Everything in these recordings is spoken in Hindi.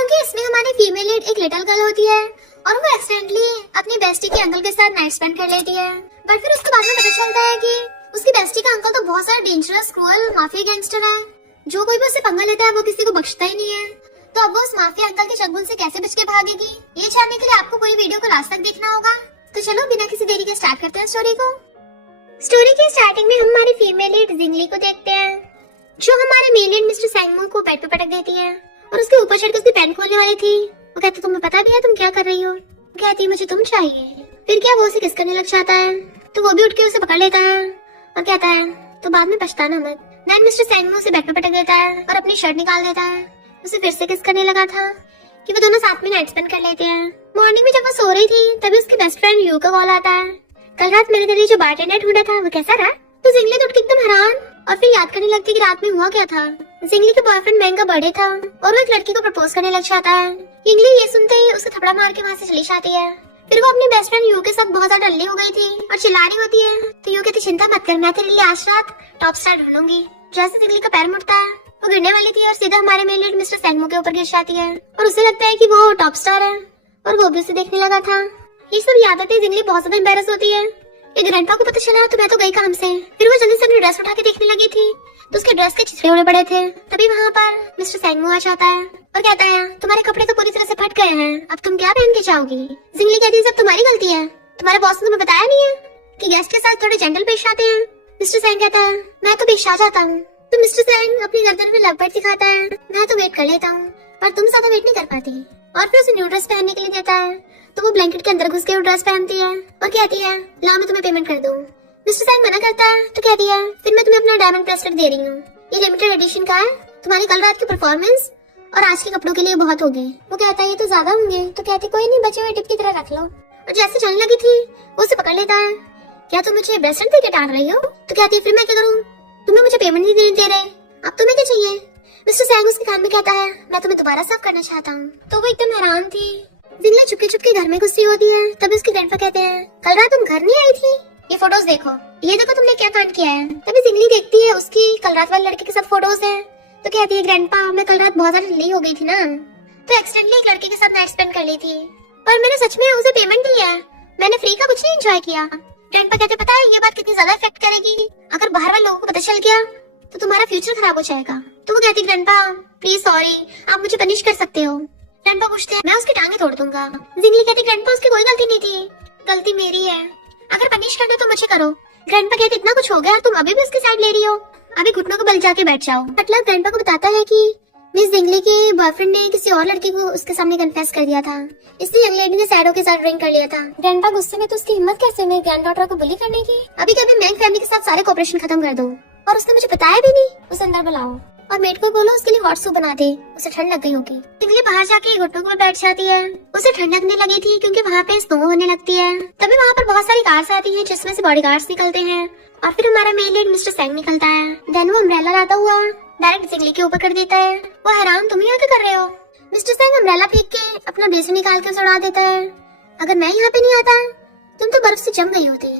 क्योंकि इसमें हमारी फीमेल लीड एक लिटिल गर्ल होती है और वो एक्सीडेंटली अपनी बेस्टी के अंकल के साथ नाइट स्पेंड कर लेती है। बट फिर उसके बाद में पता चलता है कि उसकी बेस्टी का अंकल तो बहुत सारा डेंजरस क्रूअल माफिया गैंगस्टर है। जो कोई भी उससे पंगा लेता है वो किसी को बख्शता ही नहीं है। तो अब वो उस माफिया अंकल के चंगुल से कैसे बच के भागेगी, ये जानने के लिए आपको पूरी वीडियो को लास्ट तक देखना होगा। तो चलो बिना किसी देरी के स्टार्ट करते हैं स्टोरी को। स्टोरी की स्टार्टिंग में हम हमारी फीमेल लीड जिंगली को देखते हैं, जो हमारे मेन लीड मिस्टर सैंगमो को बेड पे पटक देती है और उसके ऊपर चढ़कर उसकी पेन खोलने वाली थी। वो कहती तुम्हें पता भी है तुम क्या कर रही हो? कहती मुझे तुम चाहिए। फिर क्या वो उसे किस करने लग जाता है, तो वो भी उठ के उसे पकड़ लेता है और कहता है तो बाद में पछताना मत। देन मिस्टर सैंगमो उसे बेड पे पटक देता है और अपनी शर्ट निकाल देता है। उसे फिर से किस करने लगा था कि वो दोनों साथ में नाइट स्पेंड कर लेते हैं। मॉर्निंग में जब वो सो रही थी तभी उसकी बेस्ट फ्रेंड यू का कॉल आता है, कल रात मैंने तेरे जो बारटेंडर ढूंढा था वो कैसा रहा? तो जिंगली तो उठ के एकदम हैरान और फिर याद करने लगती कि रात में हुआ क्या था। जिंगली के बॉयफ्रेंड मैंग का बर्थडे था और वो एक लड़की को प्रपोज करने लग जाता है। जिंगली ये सुनते ही उसे थपड़ा मार के वहाँ से चली जाती है। फिर वो अपनी बेस्ट फ्रेंड यू के साथ बहुत ज्यादा डल्ली हो गई थी और चिल्ला रही होती है। तो यू कहती चिंता मत कर, मैं तेरे लिए आज रात टॉप स्टार ढूंढूंगी। जैसे जिंगली का पैर मुड़ता है वो गिरने वाली थी और सीधा हमारे मेन लीड मिस्टर सैंगमो के ऊपर गिर जाती है और उसे लगता है कि वो टॉप स्टार है और वो भी उसे देखने लगा था। ये सब याद आते जिंगली बहुत ज्यादा एम्बैरस होती है। ये ग्रैंडपा को पता चला तो मैं तो गई काम से। फिर वो जल्दी से अपनी ड्रेस उठा के देखने लगी थी तो उसके ड्रेस के छिछले उड़े पड़े थे। तभी वहाँ पर मिस्टर सैंगमो आ जाता है और कहता है तुम्हारे कपड़े तो पूरी तरह से फट गए हैं, अब तुम क्या पहन के जाओगी? जिंगली कहती है सब तुम्हारी गलती है, तुम्हारे बॉस ने तुम्हें बताया नहीं है कि गेस्ट के साथ थोड़े जेंटल पेश आते हैं। मिस्टर सैंग कहता है मैं तो पेश आ जाता हूँ। तो मिस्टर सैंग अपनी गर्दन में लव बर्ड दिखाता है, मैं तो वेट कर लेता हूँ पर तुम ज्यादा वेट नहीं कर पाती। और फिर उसे न्यू ड्रेस पहनने के लिए देता है तो वो ब्लैंकेट के अंदर घुस के वो ड्रेस पहनती है और कहती है ला मैं तुम्हें पेमेंट कर दूँ। मिस्टर सैंग मना करता है तो कहती है फिर मैं तुम्हें अपना डायमंड ब्रेसलेट दे रही हूँ, ये लिमिटेड एडिशन का है, तुम्हारी कल रात की परफॉर्मेंस और आज के कपड़ों के लिए बहुत होगी। वो कहता है ये तो ज्यादा होंगे। तो कहती कोई नहीं, बचे हुए टिप की तरह रख लो। और जैसे जाने लगी थी वो उसे पकड़ लेता है, क्या तुम मुझे ब्रेसलेट देके डाल रही हो? तो कहती है फिर मैं क्या करूँ, तुम्हें मुझे पेमेंट नहीं दे रहे, अब तुम्हें क्या चाहिए? मिस्टर सैंग उसके कान में कहता है मैं तुम्हें दोबारा सर्व करना चाहता हूँ। तो वो एकदम हैरान थी। जिंगली चुपके चुपके घर में घुसी होती है। तभी उसके ग्रैंडपा कहते हैं कल रात तुम घर नहीं आई थी, ये फोटोज देखो, ये देखो तुमने क्या कांड किया है। तभी जिंगली देखती है उसकी कल रात वाले लड़के के साथ फोटोज है। तो कहती है ग्रैंडपा मैं कल रात बहुत ज्यादा ढिल्ली हो गई थी ना, तो एक्सीडेंटली एक लड़के के साथ नाइट स्पेंड कर ली थी, पर मैंने सच में उसे पेमेंट दी है, मैंने फ्री का कुछ नहीं एंजॉय किया। ग्रैंडपा कहते पता है ये बात कितनी ज्यादा इफेक्ट करेगी, अगर बाहर वाले लोगों को पता चल गया तो तुम्हारा फ्यूचर खराब हो जाएगा। तो वो कहती ग्रैंडपा प्लीज सॉरी, आप मुझे पनिश कर सकते हो। ग्रैंडपा पूछते हैं मैं उसकी टांगे तोड़ दूंगा। जिंगली कहती ग्रैंडपा उसकी कोई गलती नहीं थी, गलती मेरी है, अगर पनिश करना तो मुझे करो। ग्रैंडपा कहते इतना कुछ हो गया और तुम अभी भी उसकी साइड ले रही हो, अभी घुटनों को बल जाके बैठ जाओ। मतलब ग्रैंडपा को बताता है कि मिस जिंगली के बॉयफ्रेंड ने किसी और लड़की को उसके सामने कन्फेस कर दिया था, इसलिए यंग लेडी ने सैडो के साथ ड्रिंक कर लिया था। ग्रैंडपा गुस्से में तो उसकी हिम्मत कैसे मेरी ग्रैंड डॉटर को बुली करने की, अभी कभी मैंग फैमिली के साथ सारे कोऑपरेशन खत्म कर दो और उसने मुझे बताया भी नहीं, उसे अंदर बुलाओ और मेड को बोलो उसके लिए हॉट सूप बना दे, उसे ठंड लग गई होगी। जिंगली बाहर जाके घुटनों पर बैठ जाती है, उसे ठंड लगने लगी थी क्योंकि वहाँ पे स्नो होने लगती है। तभी वहाँ पर बहुत सारी कार्स आती हैं जिसमें से बॉडीगार्ड्स निकलते हैं और फिर हमारा मेन लीड मिस्टर सैंग निकलता है। देन वो अम्ब्रेला लाता हुआ डायरेक्ट जिंगली के ऊपर कर देता है। वो हैरान तुम यहाँ क्या कर रहे हो? मिस्टर सैंग अम्ब्रेला फेंक के अपना ब्लेजर निकाल के उसे उड़ा देता है, अगर मैं यहाँ पे नहीं आता तुम तो बर्फ से जम गई होती,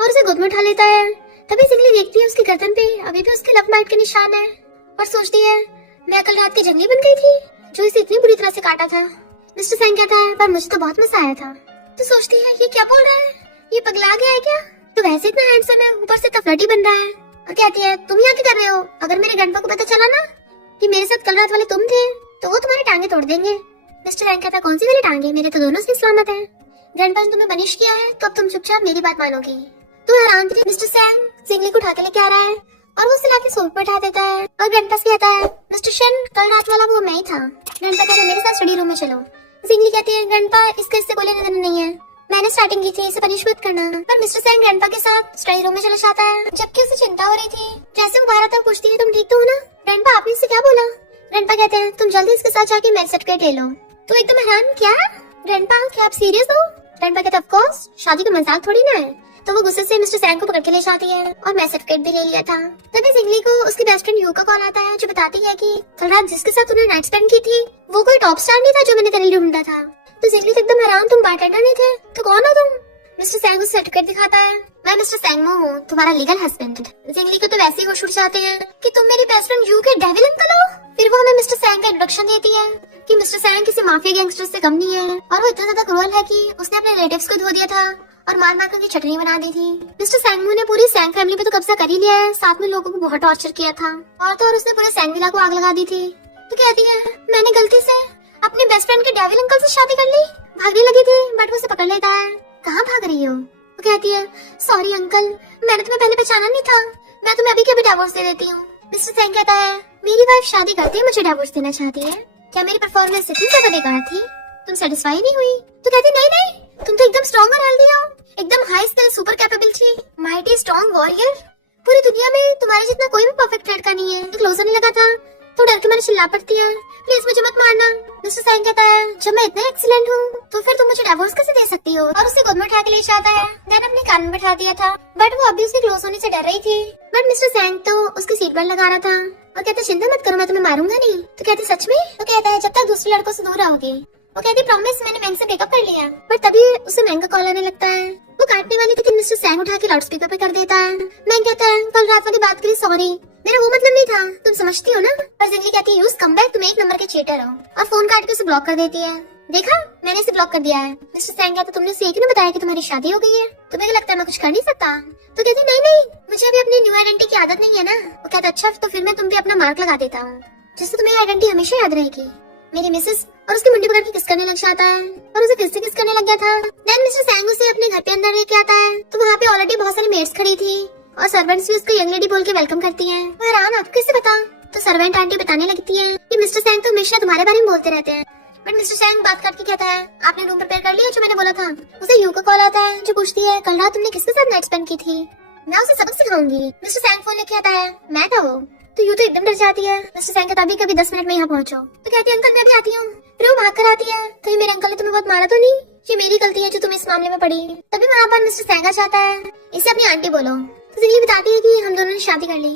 और उसे गोद में उठा लेता है। तभी जिंगली देखती है उसकी गर्दन पे अभी भी उसके लव बाइट के निशान है और सोचती है मैं कल रात की जंगली बन गई थी जो इसे इतनी बुरी तरह से काटा था। मिस्टर सैंग कहता है पर मुझे तो बहुत मजा आया था। तो सोचती है ये क्या बोल रहा है, ये पगला गया है क्या, तो वैसे इतना हैंडसम है ऊपर से तफलटी बन रहा है। और कहती है तुम यहाँ क्या कर रहे हो, अगर मेरे ग्रैंडपा को पता चला ना कि मेरे साथ कल रात वाले तुम थे तो वो तुम्हारी टांगे तोड़ देंगे। मिस्टर सैंग कहता है कौन सी वाली टांगे, मेरे तो दोनों से सलामत है, ग्रैंडपा ने तुम्हें बनिश किया है तो अब तुम चुपचाप मेरी बात मानोगी। तो हैरान थी। मिस्टर सैंग जिंगली को उठा के लेके आ रहा है और वो उसे लाके सोफे पर बैठा देता है और ग्रैंडपा से कहता है मिस्टर शन कल रात वाला वो मैं ही था। ग्रैंडपा कहता है मेरे साथ स्टडी रूम में चलो। जिंगली कहती है ग्रैंडपा इसका इससे कोई लेना देना नहीं है, मैंने स्टार्टिंग की थी, इसे पनिश मत करना। पर मिस्टर सैंग ग्रैंडपा के साथ स्टडी रूम में चला जाता है जबकि उसे चिंता हो रही थी। जैसे वो बाहर आता है पूछती है तुम ठीक तो हो ना? ग्रैंडपा आपने इससे क्या बोला? ग्रैंडपा कहते हैं तुम जल्दी इसके साथ जाके मैरिज सर्टिफिकेट ले लो। तो एकदम हैरान क्या ग्रैंडपा क्या आप सीरियस हो? ग्रैंडपा कहता है ऑफ कोर्स, शादी का मजाक थोड़ी ना है। तो वो गुस्से से मिस्टर सैंग को पकड़ के ले जाती है और मैरिज सर्टिफिकेट भी ले लिया था। तभी जिंगली को उसकी बेस्ट फ्रेंड यू का कॉल आता है जो बताती है कि कल रात जिसके साथ तूने नाइट स्पेंड की थी वो कोई टॉप स्टार नहीं था जो मैंने तेरे लिए ढूंढा था। तो जिंगली तो एकदम हैरान, तुम बारटेंडर नहीं थे तो कौन हो तुम? मिस्टर सैंग उसे सर्टिफिकेट दिखाता है, मैं मिस्टर सैंगमो हूँ, तुम्हारा लीगल हस्बैंड। जिंगली को तो वैसे ही होश उड़ जाते हैं कि तुम मेरी बेस्ट फ्रेंड यू के डेविल अंकल हो। फिर वो हमें मिस्टर सैंग का इंट्रोडक्शन देती है कि मिस्टर सैंग किसी माफिया गैंगस्टर से कम नहीं है और वो इतना ज्यादा क्रूअल है कि उसने अपने रिलेटिव्स को धो दिया था और मार मार करके चटनी बना दी थी। मिस्टर सैंग ने पूरी सैंग फैमिली पे तो कब्जा कर ही लिया है, साथ में लोगों को बहुत टॉर्चर किया था और तो और उसने पूरे सैंग विला को आग लगा दी थी। तो कहती है मैंने गलती से अपने बेस्ट फ्रेंड के डेविल अंकल से शादी कर ली। भागने लगी थी बट वो उसे पकड़ लेता है। कहाँ भाग रही हो? वो कहती है सॉरी अंकल, मैंने तुम्हें पहले पहचाना नहीं था, मैं तुम्हें अभी के अभी डिवोर्स दे देती हूँ। मिस्टर सैंग कहता है मेरी वाइफ शादी करती है, मुझे डिवोर्स देना चाहती है, क्या मेरी परफॉर्मेंस इतनी ज्यादा बेकार थी, तुम सेटिस्फाई नहीं हुई? तो कहती नहीं नहीं, तुम तो एकदम स्ट्रॉन्ग और हेल्दी हो, एकदम high skill, super capability, mighty strong warrior. पूरी दुनिया में तुम्हारे जितना कोई भी परफेक्ट लड़का नहीं है। क्लोजर नहीं लगा था तो डर के मैंने चिल्ला पड़ती है प्लीज मुझे मत मारना। मिस्टर सैंग कहता है जब मैं इतना एक्सीलेंट हूँ तो फिर तुम मुझे डिवोर्स कैसे दे सकती हो, और उसे गोद में उठा के ले जाता है। देन अपने कान में बैठा दिया था बट वो अभी उसके क्लोज होने से डर रही थी। बट मिस्टर सैंग तो उसकी सीट बेल्ट लगा रहा था और कहता चिंता मत करो मैं तुम्हें मारूंगा नहीं। तो कहती सच में? तो कहता है जब तक दूसरे लड़कों से दूर रहोगे। वो कहती प्रॉमिस, मैंने मैंग से ब्रेकअप कर लिया। पर तभी उसे मैंग का कॉल आने लगता है। वो काटने वाली थी, मिस्टर सैंग उठा के लाउड स्पीकर पे कर देता है। मैंग कहता है कल रात वाली बात के लिए सॉरी, मेरा वो मतलब नहीं था, तुम समझती हो ना। पर जिंदगी कहती है यूज कम बैक, तुम एक नंबर के चीटर हो, और फोन काट के उसे ब्लॉक कर देती है। देखा मैंने इसे ब्लॉक कर दिया है। मिस्टर सैंग कहता तुमने उसे एक नहीं बताया कि तुम्हारी शादी हो गई है, तुम्हें क्या लगता है मैं कुछ कर नहीं सकता? तो कहती नहीं नहीं, मुझे अभी अपनी न्यू आइडेंटिटी की आदत नहीं है ना। वो कहता अच्छा तो फिर मैं तुम पे अपना मार्क लगा देता हूँ जिससे तुम्हें आइडेंटिटी हमेशा याद रहेगी। मेरी मिसेस, और उसकी मुंडी पकड़ के किस करने लग जाता है और उसे फिर से किस करने लग गया था। देन मिस्टर सैंग उसे अपने घर पे अंदर लेके आता है तो वहाँ पे ऑलरेडी बहुत सारी मेड्स खड़ी थी और सर्वेंट्स भी उसको यंग लेडी बोल के वेलकम करती हैं। वो हैरान आपको किससे पता? तो सर्वेंट आंटी बताने लगती है कि मिस्टर सैंग तो हमेशा तुम्हारे बारे में बोलते रहते हैं। बट मिस्टर सैंग बात काट के कहता है आपने रूम प्रिपेयर कर लिया जो मैंने बोला था? उसे यू का कॉल आता है जो पूछती है कल रात तुमने किसके साथ नाइट स्पेंड की थी, मैं उसे सबक सिखाऊंगी। मिस्टर सैंग फोन लेके आता है मैं था वो। तो यू तो एकदम डर जाती है। मिस्टर सैंग कहता अभी कभी 10 मिनट में यहाँ पहुंचो। तो कहती है अंकल मैं भी आती हूँ। फिर वो भाग कर आती है। कहीं मेरे अंकल ने तुम्हें बहुत मारा तो नहीं? ये मेरी गलती है जो तुम इस मामले में पड़ी। तभी वहाँ पर मिस्टर सैंग आ जाता है। इसे अपनी आंटी बोलो। तो जिंदगी बताती है कि हम दोनों ने शादी कर ली।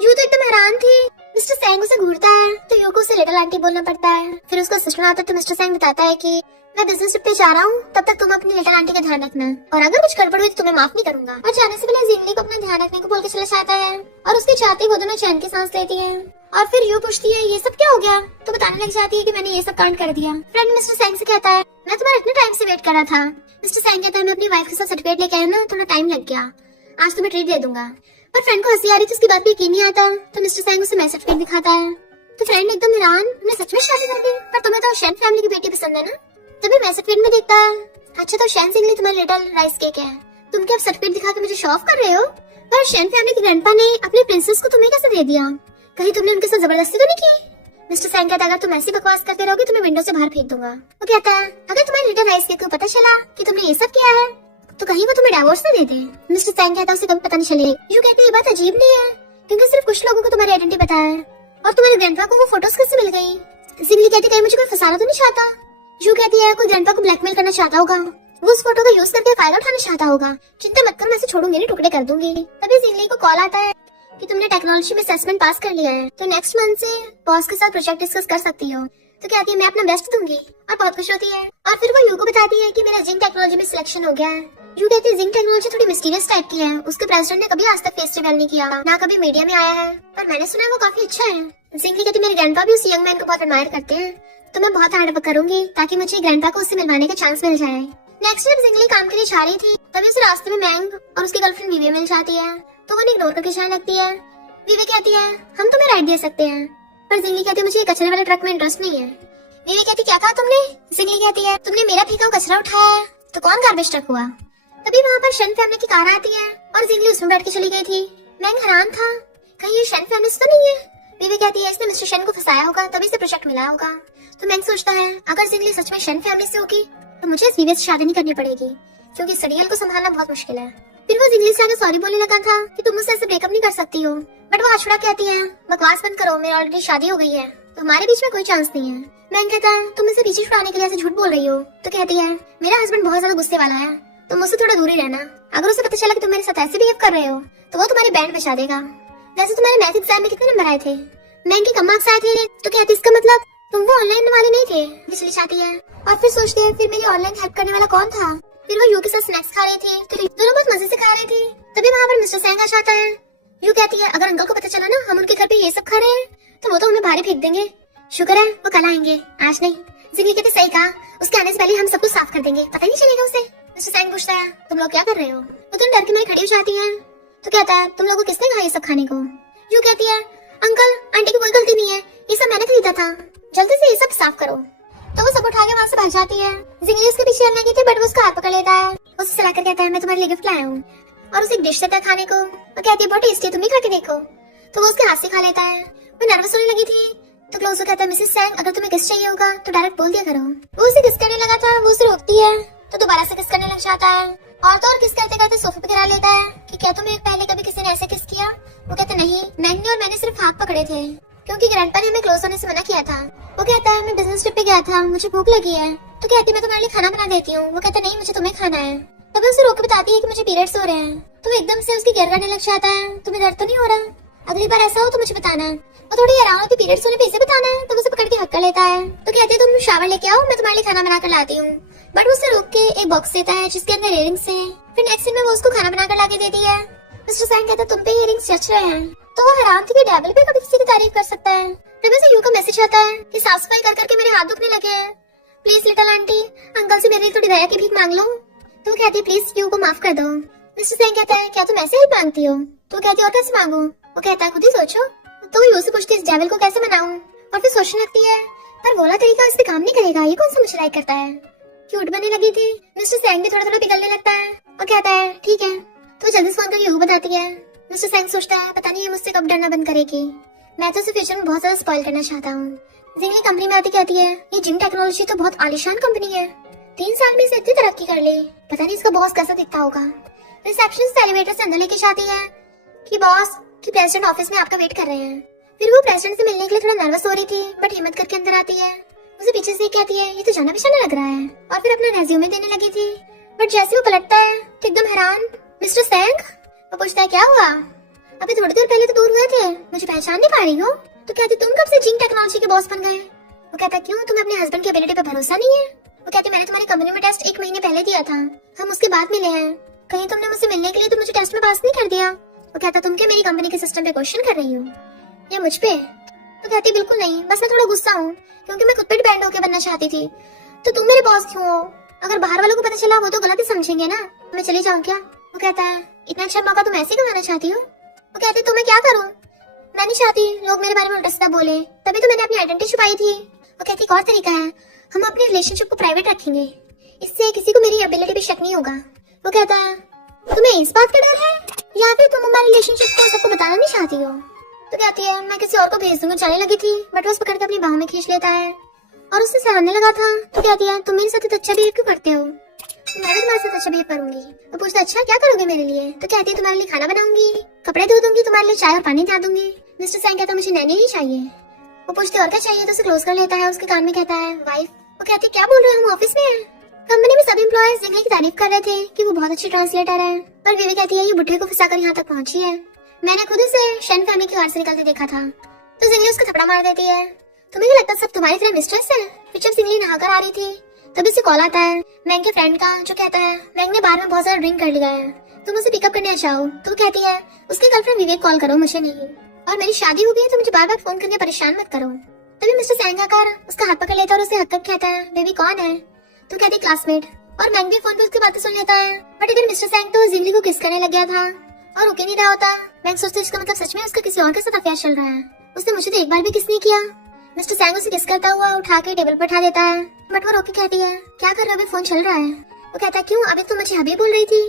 यू तो एकदम हैरान थी। मिस्टर सैंग उसे घूरता है तो यू को उसे लिटिल आंटी बोलना पड़ता है। फिर उसका असिस्टेंट आता है तो मिस्टर सैंग बताता है कि मैं बिजनेस ट्रिप पे जा रहा हूँ, तब तक तुम अपनी लिटिल आंटी का ध्यान रखना और अगर कुछ गड़बड़ हुई तो तुम्हें माफ नहीं करूंगा। और जाने से पहले जिंदगी को अपना ध्यान रखने को बोल के चला जाता है और उसके चाहते वो दोनों चैन की सांस लेती है। और फिर यू पूछती है ये सब क्या हो गया, तो बताने लग जाती है कि मैंने ये सब कांड कर दिया। फ्रेंड मिस्टर सैंग से कहता है मैं तुम्हारे इतने टाइम से वेट कर रहा था। मिस्टर सैंग कहता है मैं अपनी वाइफ के साथ सर्टिफिकेट लेके आया ना, थोड़ा टाइम लग गया, आज तुम्हें ट्रीट दे दूंगा। पर फ्रेंड को हंसी आ रही थी, उसकी बात पे यकीन नहीं आता। तो मिस्टर सैंग उसे मैरिज सर्टिफिकेट दिखाता है तो फ्रेंड एकदम हैरान, तुमने सच में शादी कर दी? पर तुम्हें तो शेन फैमिली की बेटी पसंद है ना। तभी मैरिज सर्टिफिकेट में देखता है अच्छा तो शेन सिंह तुम्हारा लिटिल राइस केक है, तुम क्या सर्टिफिकेट दिखा के मुझे शो ऑफ कर रहे हो? पर शेन फैमिली के ग्रैंडपा ने अपने प्रिंसेस को तुम्हें कैसे दे दिया, कहीं तुमने उनके साथ जबरदस्ती तो नहीं की? मिस्टर सैंग कहता है अगर तुम ऐसी बकवास करते रहोगे तो मैं विंडो से बाहर फेंक दूंगा। वो कहता है अगर तुम्हारे लिटिल राइस केक को पता चला कि तुमने ये सब किया है तो कहीं वो तुम्हें डिवोर्स ना दे दे। मिस्टर सैंग कहता है उसे कभी पता नहीं चले। यू कहती है ये बात अजीब नहीं है क्योंकि सिर्फ कुछ लोगों को तुम्हारी आइडेंटिटी पता है और तुम्हारे ग्रैंडपा को वो फोटोज कैसे मिल गई? जिंदगी कहती कहीं मुझे कोई फंसाना तो नहीं चाहता। यू कहती है कोई ग्रैंडपा को ब्लैकमेल करना चाहता होगा, वो उस फोटो का यूज करके फायदा उठाना चाहता होगा। चिंता मत कर, मैं इसे छोड़ूंगी नहीं, टुकड़े कर दूंगी। तभी जिंदगी को कॉल आता है कि तुमने टेक्नोलॉजी में असेसमेंट पास कर लिया है तो नेक्स्ट मंथ से बॉस के साथ प्रोजेक्ट डिस्कस कर सकती हो। तो कहती है मैं अपना बेस्ट दूंगी और बहुत खुश होती है। और फिर वो यू को बताती है कि मेरा जिंक टेक्नोलॉजी में सिलेक्शन हो गया है। यू कहती है जिंक टेक्नोलॉजी थोड़ी मिस्टीरियस टाइप की है, उसके प्रेसिडेंट ने कभी आज तक फेस रिवील नहीं किया, ना कभी मीडिया में आया है, पर मैंने सुना है वो काफी अच्छा है। जिंदगी कहती मेरे ग्रैंडपा भी उस यंग मैन को बहुत एडमायर करते हैं तो मैं बहुत हार्ड वर्क करूंगी ताकि मुझे ग्रैंडपा को उससे मिलवाने का चांस मिल जाए। नेक्स्ट जब जिंगली काम के लिए जा रही थी तभी उसे रास्ते में मैंग और उसकी गर्लफ्रेंड विवे मिल जाती है तो वो इग्नोर करके जाने लगती है। विवे कहती है हम तुम्हें राइड दे सकते हैं, पर जिंगली कहती है मुझे ये कचरे वाले ट्रक में इंटरेस्ट नहीं है। विवे कहती क्या कहा तुमने? जिंगली कहती है तुमने मेरा फेंका हुआ कचरा उठाया है तो कौन गार्बेज ट्रक हुआ? तभी वहाँ पर शन फैमिली की कार आती है और जिंगली उसमें बैठ के चली गई थी। मैंग हैरान था कहीं ये शन फैमिली तो नहीं है। विवे कहती है इसने मिस्टर शन को फंसाया होगा तभी से प्रोजेक्ट मिला होगा। तो मैंग सोचता है अगर जिंगली सच में शन फैमिली से होगी तो मुझे इस विवे से शादी नहीं करनी पड़ेगी क्योंकि इस रियल को संभालना बहुत मुश्किल है। फिर वो जिंगली से आगे सॉरी बोलने लगा था कि तुम मुझसे ऐसे ब्रेकअप नहीं कर सकती हो, बट वो आछड़ा कहती है बकवास बंद करो, मेरी ऑलरेडी शादी हो गई है तो हमारे बीच में कोई चांस नहीं है। मैंग कहता है तुम मुझसे पीछे छुड़ाने के लिए ऐसे झूठ बोल रही हो। तो कहती है मेरा हस्बैंड बहुत ज्यादा गुस्से वाला है तो मुझसे थोड़ा दूरी रहना, अगर उसे पता चला कि तुम मेरे साथ ऐसे बिहेव कर रहे हो तो वो तुम्हारी बैंड बचा देगा। वैसे तुम्हारे मैथ एग्जाम में कितने नंबर आए थे? मैंग के कम मार्क्स आए थे। तो कहती इसका मतलब तुम वो ऑनलाइन वाले नहीं थे। ये चली जाती है और फिर सोचते हैं फिर मेरी ऑनलाइन हेल्प करने वाला कौन था। फिर वो यू के साथ स्नैक्स खा रही थी तो दोनों बहुत मजे से खा रही थी। तभी वहाँ पर मिस्टर सैंग आ जाता है। यू कहती है अगर अंकल को पता चला ना हम उनके घर पे ये सब खा रहे हैं तो वो तो हमें भारी फेंक देंगे। शुक्र है वो कल आएंगे, आज नहीं। जिंगली कहते सही कहा, उसके आने से पहले हम सब कुछ साफ कर देंगे, पता ही नहीं चलेगा उसे। मिस्टर सैंग पूछता है तुम लोग क्या कर रहे हो? वो तुम डर के मारे खड़ी हो जाती है। तो कहता है तुम लोगों को किसने कहा ये सब खाने को? यूं कहती है अंकल आंटी की कोई गलती नहीं है, ये सब मैंने खरीदा था, जल्दी से ये सब साफ करो। तो वो सब उठा के वहाँ से भाग जाती है। जिंगली उसके पीछे चलने लगी थी बट वो उसका हाथ पकड़ लेता है, उसे चलाकर कहता है मैं तुम्हारे लिए गिफ्ट लाया हूँ, और उसे एक डिश देता है खाने को। वो कहती है बहुत टेस्टी है, तुम भी खा के देखो। तो वो उसके हाथ से खा लेता है। वो नर्वस होने लगी थी तो क्लोज कहता है मिसेस सैंग अगर तुम्हें किस चाहिए होगा तो डायरेक्ट बोल दिया करो। वो उसे किस करने लगा था, वो उसे रोकती है तो दोबारा से किस करने लग जाता है, और तो और किस करते करते सोफे पे गिरा लेता है कि क्या तुम्हें पहले कभी किसी ने ऐसे किस किया? वो कहते नहीं, मैंने और मैंने सिर्फ हाथ पकड़े थे क्योंकि ग्रैंडपा ने हमें क्लोज होने से मना किया था। वो कहता है मैं बिजनेस ट्रिप पे गया था, मुझे भूख लगी है। तो कहती है मैं तुम्हारे लिए खाना बना देती हूँ। वो कहता नहीं मुझे तुम्हें खाना है। तभी उसे रोक के बताती है कि मुझे पीरियड्स हो रहे हैं। तो वो एकदम से उसकी केयर करने लग जाता है, तुम्हें दर्द तो नहीं हो रहा? अगली बार ऐसा हो तो मुझे बताना है। वो थोड़ी हैरान होती पीरियड्स होने पे इसे बताना है, तो उसे पकड़ के हक कर लेता है। तो कहती है तुम शावर लेके आओ, मैं तुम्हारे लिए खाना बना कर लाती हूँ। बट उसे रोक के एक बॉक्स देता है जिसके अंदर इयरिंग्स है। फिर नेक्स्ट सीन में वो उसको खाना बनाकर लाके देती है। मिस्टर सैंग कहता है तुम पे इयरिंग्स जच रहे हैं। तो वो हैरान थी कि डेविल भी कभी किसी की तारीफ कर सकता है। तभी उसे यू का मैसेज आता है कि साफ सफाई कर करके मेरे हाथ दुखने लगे हैं, प्लीज लिटिल आंटी अंकल से मेरे लिए थोड़ी दया की भीख मांग लो। तो वो कहती है प्लीज यू को माफ कर दो। मिस्टर सैंग कहता है क्या तुम ऐसे हेल्प मांगती हो? तो वो कहती है और कैसे मांगू? वो कहता है खुद ही सोचो। तो वो यू से पूछती है इस डेविल को कैसे मनाऊं, और फिर सोचने लगती है पर बोला तरीका इस पे काम नहीं करेगा, ये कौन सा मुझे लाइक करता है। क्यूट बनने लगी थी। मिस्टर सैंग भी थोड़ा थोड़ा पिघलने लगता है और कहता है ठीक है। तो जल्दी से फोन करके यू बताती है। मिस्टर सैंग सोचता है पता नहीं ये मुझसे कब डरना बंद करेगी, मैं तो उसे फ्यूचर में बहुत ज्यादा स्पॉइल करना चाहता हूँ। जिंगली कंपनी में आती कहती है ये जिम टेक्नोलॉजी तो बहुत आलीशान कंपनी है, 3 साल में इसे इतनी तरक्की कर ली, पता नहीं इसका बॉस कैसा दिखता होगा। रिसेप्शनिस्ट एलिवेटर से अंदर लेके जाती है कि बॉस कि प्रेसिडेंट ऑफिस में आपका वेट कर रहे हैं। फिर वो प्रेसिडेंट से मिलने के लिए थोड़ा नर्वस हो रही थी बट हिम्मत करके अंदर आती है। उसे पीछे से कहती है ये तो जाना पहचाना लग रहा है, और फिर अपना रेज्यूमे देने लगी थी। बट जैसे वो पलटता है तो एकदम हैरान मिस्टर सैंग। वो पूछता है क्या हुआ, अभी थोड़ी देर पहले तो दूर हुए थे, मुझे पहचान नहीं पा रही हो? तो कहती तुम कब से जिम टेक्नोलॉजी के बॉस बन गए? वो कहता क्यों तुम्हें अपने हस्बैंड की एबिलिटी पे भरोसा नहीं है? वो कहती मैंने तुम्हारी कंपनी में टेस्ट 1 महीने पहले दिया था, हम उसके बाद मिले हैं, कहीं तुमने मुझसे मिलने के लिए तो मुझे टेस्ट में पास नहीं कर दिया? वो कहता तुम क्या मेरी कंपनी के सिस्टम पे क्वेश्चन कर रही हो या मुझ पे? तो कहती बिल्कुल नहीं, बस मैं थोड़ा गुस्सा हूँ क्योंकि मैं खुद पे डिपेंड होकर बनना चाहती थी। तो तुम मेरे बॉस क्यों हो? अगर बाहर वालों को पता चला वो तो गलत ही समझेंगे ना, मैं चली जाऊँ क्या? वो कहता है इतना अच्छा मौका तुम ऐसे गंवाना चाहती हो? वो कहती तो मैं क्या करूँ, मैं नहीं चाहती लोग मेरे बारे में उल्टा सीधा बोले, तभी तो मैंने अपनी आइडेंटिटी छुपाई थी। वो कहती एक और तरीका है, हम अपने रिलेशनशिप को प्राइवेट रखेंगे, इससे किसी को मेरी एबिलिटी पे शक नहीं होगा। वो कहता है तुम्हें इस बात का डर है या फिर तुम हमारे रिलेशनशिप को सबको बताना नहीं चाहती हो? तो कहती है मैं किसी और को भेज दूंगा, जाने लगी थी बट वो उस पकड़ के अपनी बाहों में खींच लेता है और उससे सहने लगा था। तो कहती है तुम मेरे साथ इतना अच्छा बिहेव क्यों करते हो? मैं भी तुम्हारे साथ अच्छा बिहेव करूंगी। तो पूछता अच्छा क्या करोगे मेरे लिए? तो कहती है तुम्हारे लिए खाना बनाऊंगी, कपड़े धो दूंगी, तुम्हारे लिए चाय और पानी ला दूंगी। मिस्टर सैंग कहता मुझे नैनी नहीं चाहिए। वो पूछती और क्या चाहिए, तो उसे क्लोज कर लेता है, उसके कान में कहता है वाइफ। वो कहती क्या बोल रहे हो, हम ऑफिस में हैं। कंपनी में सभी एम्प्लॉयज जिंगली की तारीफ कर रहे थे कि वो बहुत अच्छी ट्रांसलेटर है, पर विवी कहती है ये बुढ़े को फंसाकर यहाँ तक पहुंची है, मैंने खुद उसे शन फैमिली की कार से निकलते देखा था। तो जिंगली उसका थप्पड़ मार देती है, तुम्हें क्या लगता सब तुम्हारी तरह मिस्ट्रेस है? फिर जब जिंगली नहाकर आ रही थी तभी उसे कॉल आता है मैंग के फ्रेंड का, जो कहता है मैंग ने बार में बहुत ज्यादा ड्रिंक कर लिया है, तुम उसे पिकअप करने आ जाओ। तो कहती है उसके गर्लफ्रेंड विवेक कॉल करो, मुझे नहीं, और मेरी शादी हो गई है तो मुझे बार बार फोन करके परेशान मत करो। तभी मिस्टर सैंग आकर उसका हाथ पकड़ लेता है और उसे हक कर कहता है बेबी कौन है? तो कहती क्लासमेट, और मैंग भी फोन पे उसकी बातें सुन लेता है। बट इधर मिस्टर सैंग तो जिंगली को किस करने लग गया था और रुके नहीं रहा होता। मैंग सोचती इसका मतलब सच में उसका किसी और के साथ अफेयर चल रहा है, उसने मुझे तो एक बार भी किस नहीं किया। मिस्टर सैंग उसे किस करता हुआ उठा के टेबल पर उठा देता है, बट वो रोके कहती है क्या कर रहे हो, अभी फोन चल रहा है। वो कहता है क्यों, अभी तो मुझे अभी बोल रही थी।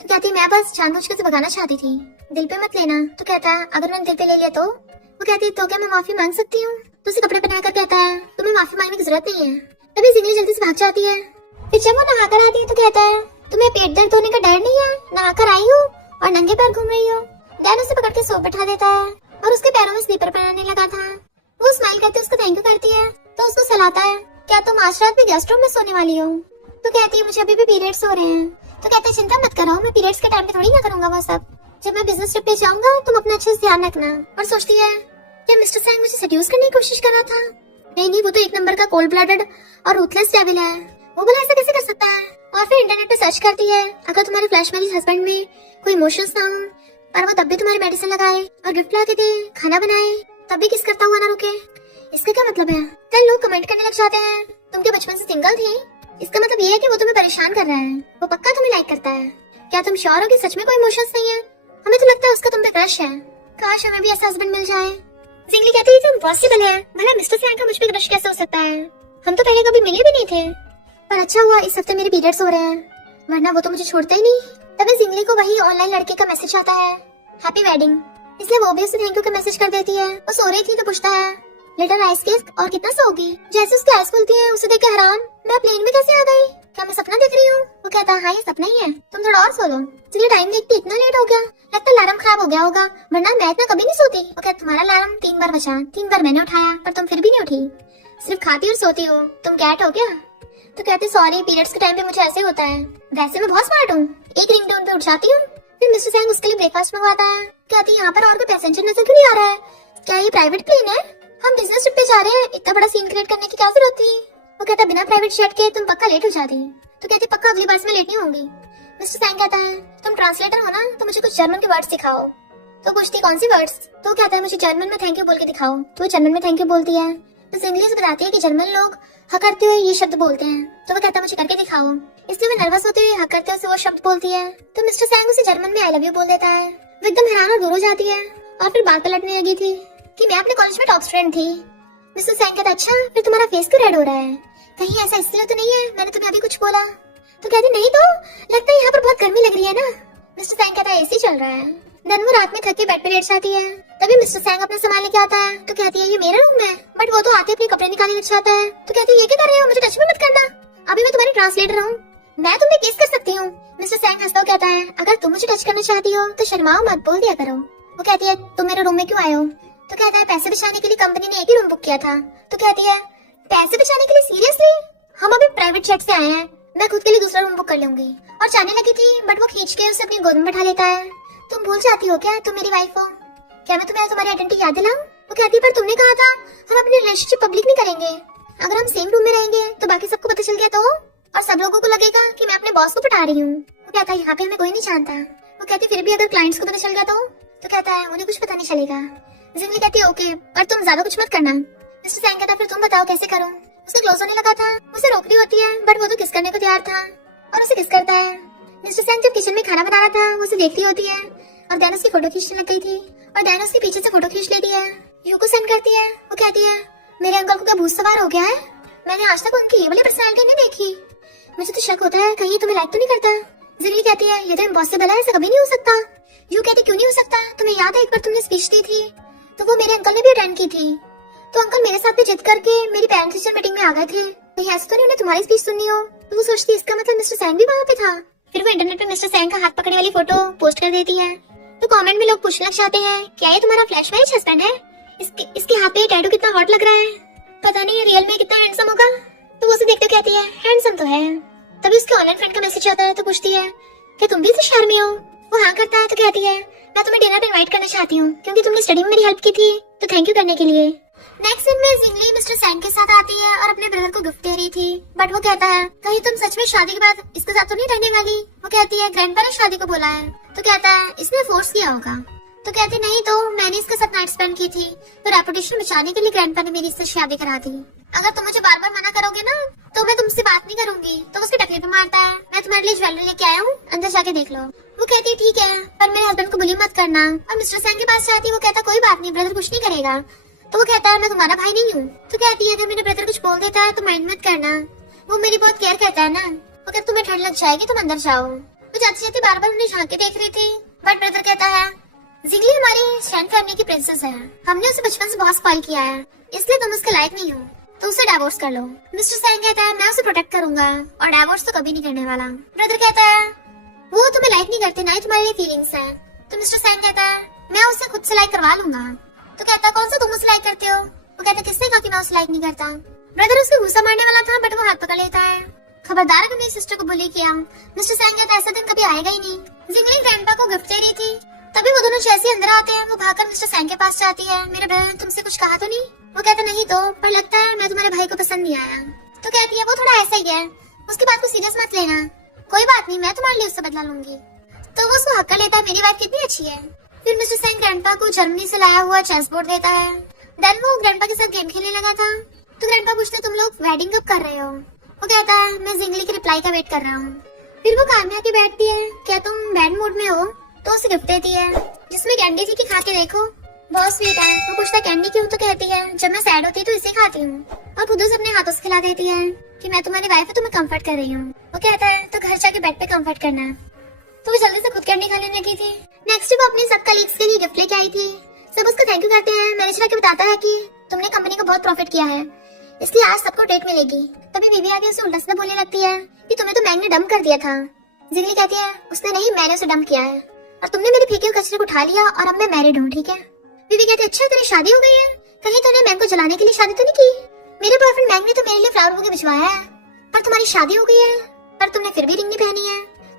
तो कहती मैं बस जानबूझ के भगाना चाहती थी, दिल पे मत लेना। तो कहता है अगर मैंने दिल पे ले लिया तो? वो कहती है तो क्या मैं माफी मांग सकती हूँ? तो उसे कपड़े पहनाकर कहता है तुम्हें माफी मांगने की जरूरत नहीं है। तभी जिंगली जल्दी से भाग जाती है। फिर जब वो नहाकर आती है तो कहता है तुम्हें पेट दर्द होने का डर नहीं है, नहाकर आई हो और नंगे पैर घूम रही हो। डैन उसे पकड़ के सोप बैठा देता है और उसके पैरों में स्लीपर पहनाने लगा था। वो स्माइल करते उसको थैंक यू करती है तो उसको सहलाता है क्या तुम आज रात में गेस्ट रूम में सोने वाली हो? तो कहती है मुझे अभी भी पीरियड्स हो रहे हैं। तो कहते चिंता मत करो, मैं पीरियड्स के टाइम पे थोड़ी ना करूंगा वो सब, जब मैं बिजनेस ट्रिप पे जाऊंगा तुम अपना अच्छे से ध्यान रखना। और सोचती है क्या मिस्टर सैंग मुझे सेड्यूस करने की कोशिश कर रहा था? नहीं, वो तो एक नंबर का कोल्ड ब्लडेड और रूथलेस डेविल है, वो भला ऐसा कैसे कर सकता है? और फिर इंटरनेट पे सर्च करती है अगर तुम्हारे फ्लैश मैरिज हस्बैंड में कोई इमोशंस ना हो पर वो तब भी तुम्हारी मेडिसिन लगाए और गिफ्ट ला के दे, खाना बनाए, तब भी किस करता हुआ ना रुके। इसका क्या मतलब है? कल लोग कमेंट करने लग जाते हैं तुम क्या बचपन से सिंगल थी। इसका मतलब ये है कि वो तुम्हें परेशान कर रहा है, वो पक्का तुम्हें लाइक करता है। क्या तुम श्योर हो कि सच में कोई इमोशंस नहीं है? हमें तो लगता है उसका तुम पे क्रश है। काश हमें भी ऐसा हस्बैंड मिल जाए। जिंगली कहती है इम्पॉसिबल है, भला मिस्टर सैंग का मुझ पे क्रश कैसे हो सकता है? हम तो पहले कभी मिले भी नहीं थे। पर अच्छा हुआ इस हफ्ते मेरे पीरियड्स हो रहे हैं, वरना वो तो मुझे छोड़ता ही नहीं। तभी जिंगली को वही ऑनलाइन लड़के का मैसेज आता है, हैप्पी वेडिंग। इसलिए वो भी उसे थैंक यू का मैसेज कर देती है। वो सो रही थी तो पूछता है लिटिल आइस किस और कितना सोगी? जैसे उसकी आइस खुलती है उसे देख के हैरान, मैं प्लेन में कैसे आ गई? क्या मैं सपना देख रही हूँ? वो कहता है हाँ ये सपना ही है, तुम थोड़ा और सो लो। जिंगली टाइम देखती इतना लेट हो गया, लगता है अलार्म खराब हो गया होगा, वरना मैं इतना कभी नहीं सोती। वो कहता तुम्हारा अलार्म 3 बार बजा, 3 बार मैंने उठाया पर तुम फिर भी नहीं उठी, सिर्फ खाती और सोती हो, तुम कैट हो क्या? तो कहते सॉरी पीरियड्स के टाइम पे मुझे ऐसे होता है, वैसे मैं बहुत स्मार्ट हूँ। एक रिंगटोन पे उठ जाती हूँ। फिर मिस्टर सैंग उसके लिए ब्रेकफास्ट मंगवाता है। कहती यहाँ पर और कोई पैसेंजर नजर क्यों नहीं आ रहा है? क्या ये प्राइवेट प्लेन है? हम बिजनेस ट्रिप पे जा रहे हैं, इतना बड़ा सीन क्रिएट करने की क्या जरूरत थी? वो कहता बिना प्राइवेट जेट के तुम पक्का लेट हो जाती। तो कहती पक्का अगली बार से मैं लेट नहीं होंगी। मिस्टर सैंग कहता है तुम ट्रांसलेटर हो ना, तो मुझे कुछ जर्मन के वर्ड्स सिखाओ। तो पूछती कौन सी वर्ड्स? तो कहता है मुझे जर्मन में थैंक यू बोल के दिखाओ। तो वो जर्मन में थैंक यू बोलती है। तो इंग्लिश बताती है कि जर्मन लोग हक करते हुए ये शब्द बोलते हैं। तो वो कहता है मुझे करके दिखाओ। इसलिए वो नर्वस होते हुए हक करते हुए वो शब्द बोलती है। तो मिस्टर सैंग उसे जर्मन में आई लव यू बोल देता है। वो एकदम हैरान और दूर हो जाती है और फिर बात पलटने लगी थी कि मैं अपने कॉलेज में टॉप स्टूडेंट थी। मिस्टर सैंग कहता अच्छा फिर तुम्हारा फेस क्यों रेड हो रहा है? कहीं ऐसा इसलिए तो नहीं है मैंने तुम्हें अभी कुछ बोला? तो कहती नहीं तो लगता है यहाँ पर बहुत गर्मी लग रही है ना। मिस्टर सैंग कहता है एसी चल रहा है। देन वो रात में थक के बेड पे लेट जाती है। तभी मिस्टर सैंग अपना सामान लेके आता है। तो कहती है ये मेरा रूम है, बट वो तो आते अपने कपड़े निकालने लग जाता है। तो कहती है ये क्या कर रहे हो, मुझे टच भी मत करना, अभी मैं तुम्हारी ट्रांसलेटर हूँ, मैं तुम्हें किस कर सकती हूँ। मिस्टर सैंग हंसता कहता है अगर तुम मुझे टच करना चाहती हो तो शर्माओ मत, बोल दिया करो। वो कहती है तुम मेरे रूम में क्यों आए हो? तो कहता है पैसे बचाने के लिए कंपनी ने एक ही रूम बुक किया था। तो कहती है पैसे बचाने के लिए? सीरियसली? हम अभी प्राइवेट जेट से आए हैं, मैं खुद के लिए दूसरा रूम बुक कर लूंगी। और जाने लगी थी बट वो खींच के उसे अपनी गोद में बैठा लेता है। तुम भूल जाती हो क्या तुम मेरी वाइफ हो? क्या मैं तुम्हें तुम्हारी आइडेंटिटी याद दिलाऊं? वो कहती है पर तुमने कहा था हम अपनी रिलेशनशिप पब्लिक नहीं करेंगे। अगर हम सेम रूम में रहेंगे तो बाकी सबको पता चल गया तो, और सब लोगों को लगेगा कि मैं अपने बॉस को पटा रही हूँ। वो कहता है यहाँ पे हमें कोई नहीं जानता। वो कहती फिर भी अगर क्लाइंट्स को पता चल गया तो कहता है उन्हें कुछ पता नहीं चलेगा। जिंगली कहती है ओके पर तुम ज्यादा कुछ मत करना। मिस्टर सैंग कहता फिर तुम बताओ कैसे करूँ? उसे क्लोज होने लगा था, उसे रोक रही होती है बट वो तो किस करने को तैयार था और उसे किस करता है। मिस्टर सैंग जब किचन में खाना बना रहा था वो उसे देखती होती है और दैन उसकी फोटो खींचने लग गई थी और दैन उसके पीछे से फोटो खींच लेती है। यू को सेंड करती है। वो कहती है मेरे अंकल को क्या भूत सवार हो गया है? मैंने आज तक उनकी ये वाली पर्सनैलिटी नहीं देखी, मुझे तो शक होता है कहीं ये तुम्हें लाइक तो नहीं करता। जिंगली कहती है ये तो इम्पॉसिबल है, ऐसा कभी नहीं हो सकता। यू कहती क्यों नहीं हो सकता? तुम्हें याद है एक बार तुमने स्पीच दी थी तो वो मेरे अंकल ने भी अटेंड की थी, तो अंकल मेरे साथ भी जिद करके मेरी पेरेंट्स टीचर मीटिंग में आ गए थे। कहीं ऐसा तो नहीं उन्हें तुम्हारी स्पीच सुननी हो? तो वो सोचती इसका मतलब मिस्टर सैंग भी वहाँ पे था। फिर वो इंटरनेट पे मिस्टर सैंग का हाथ पकड़ने वाली फोटो पोस्ट कर देती है। तो कमेंट में लोग पूछने लग जाते हैं क्या ये तुम्हारा फ्लैश मैरिज हस्बैंड है? इसके हाथ पे टैटू कितना हॉट लग रहा है, पता नहीं ये रियल में कितना हैंडसम होगा। तो वो उसे देखते कहती है हैंडसम तो है। तभी उसके ऑनलाइन फ्रेंड का मैसेज आता है तो पूछती है क्या तुम भी इस शहर में हो? वो हाँ करता है। तो कहती है मैं तुम्हें डिनर पे इनवाइट करना चाहती हूँ क्योंकि तुमने स्टडी में मेरी हेल्प की थी, तो थैंक यू करने के लिए। नेक्स्ट सीन में जिंगली मिस्टर सैंग के साथ आती है और अपने ब्रदर को गिफ्ट दे रही थी, बट वो कहता है कहीं तुम सच में शादी के बाद इसके साथ तो नहीं रहने वाली? वो कहती है ग्रैंडपा ने शादी को बोला है। तो कहता है इसने फोर्स किया होगा। तो कहती नहीं तो मैंने इसके साथ नाइट स्पेंड की थी, तो रेपुटेशन बचाने के लिए ग्रैंडपा ने मेरी इससे शादी करा दी। अगर तुम मुझे बार बार मना करोगे ना तो मैं तुमसे बात नहीं करूंगी। तो उसके टकले पे मारता है मैं तुम्हारे लिए ज्वेलरी लेके आया हूँ, अंदर जाके देख लो। वो कहती है ठीक है पर मेरे हस्बैंड को बुली मत करना। और मिस्टर सैंग के पास जाती है। वो कहता कोई बात नहीं, ब्रदर कुछ नहीं करेगा। तो वो कहता है मैं तुम्हारा भाई नहीं हूँ। तो कहती है अगर मेरे ब्रदर कुछ बोल देता है तो माइंड मत करना, वो मेरी बहुत केयर करता है ना। वो कहता तुम्हें ठंड लग जाएगी तुम अंदर जाओ। वो जाती जाती बार बार उन्हें झांक के देख रही थी, बट ब्रदर कहता है जिंगली हमारी स्टैंड फैमिली की प्रिंसेस है, हमने उसे बचपन से बहुत स्पॉइल किया है, इसलिए तुम उसके लायक नहीं हो, तो उसे डाइवोर्स कर लो। मिस्टर सैंग कहता है मैं उसे प्रोटेक्ट करूंगा और डाइवोर्स तो कभी नहीं करने वाला। ब्रदर कहता है वो तुम्हें लाइक नहीं करते ना ही तुम्हारे लिए फीलिंग्स है। तो मिस्टर सैंग कहता है मैं उसे खुद से लाइक करवा लूंगा। तो कहता कौन सा तुम उसे लाइक करते हो? वो कहता किसने कहा कि मैं उसे लाइक नहीं करता? ब्रदर उसको गुस्सा मारने वाला था बट वो हाथ पकड़ लेता है। खबरदार अगर मेरी सिस्टर को बुली किया। मिस्टर सैंग कहता ऐसा दिन कभी आएगा ही नहीं। जिंगली ग्रैंडपा को गिफ्ट दे रही थी, तभी वो दोनों जैसे अंदर आते हैं वो भागकर मिस्टर सैंग के पास जाती है। मेरे ब्रदर ने तुमसे कुछ कहा तो नहीं? वो कहता नहीं तो, पर लगता है मैं तुम्हारे भाई को पसंद नहीं आया। तो कहती है वो थोड़ा ऐसा ही है, उसकी बात को सीरियस मत लेना, कोई बात नहीं मैं तुम्हारे लिए उससे बदला लूंगी। तो वो उसको हक कर लेता है मेरी बात कितनी अच्छी है। फिर मिस्टर सैंग ग्रैंडपा को जर्मनी से लाया हुआ चेस बोर्ड देता है देन वो ग्रैंडपा के साथ गेम खेलने लगा था। तो ग्रैंडपा पूछते तुम लोग वेडिंग कब कर रहे हो? वो कहता है मैं जिंगली की रिप्लाई का वेट कर रहा हूँ। फिर वो कार में आके बैठती है, क्या तुम बैड मूड में हो? तो उसे गिफ्ट देती है जिसमें कैंडी थी कि खा के देखो, बहुत स्वीट है। वो पूछता कैंडी क्यों? तो कहती है जब मैं सैड होती तो इसे खाती हूँ। और खुद उसे अपने हाथों से खिला देती है कि मैं तुम्हारी वाइफ हूँ, तुम्हें कंफर्ट कर रही हूँ। वो कहता है तो घर जाके बेड पे कंफर्ट करना। तो वो जल्दी से खुद कैंडी खाने लगी थी। नेक्स्ट वो अपने सब कलीग्स के लिए गिफ्ट लेके आई थी। सब उसको थैंक यू कहते हैं। मैनेजर आके बताता है कि तुमने कंपनी को बहुत प्रॉफिट किया है, इसलिए आज सबको डेट मिलेगी। तभी बीवी आगे उसे उल्टा सीधा बोलने लगती है कि तुम्हें तो मैंग ने डंप कर दिया था। जिगली कहती है उसने नहीं, मैंने उसे डंप किया है और तुमने मेरे फेंके हुए कचरे को उठा लिया और अब मैं मैरिड हूँ, ठीक है? बीवी कहती है अच्छा तेरी शादी हो गई है, कहीं तूने मैंग को जलाने के लिए शादी तो नहीं की? मेरे बॉयफ्रेंड मैंग ने तो मेरे लिए फ्लावर बुके भिजवाया है, पर तुम्हारी शादी हो गई है पर तुमने फिर भी रिंग नहीं पहनी है,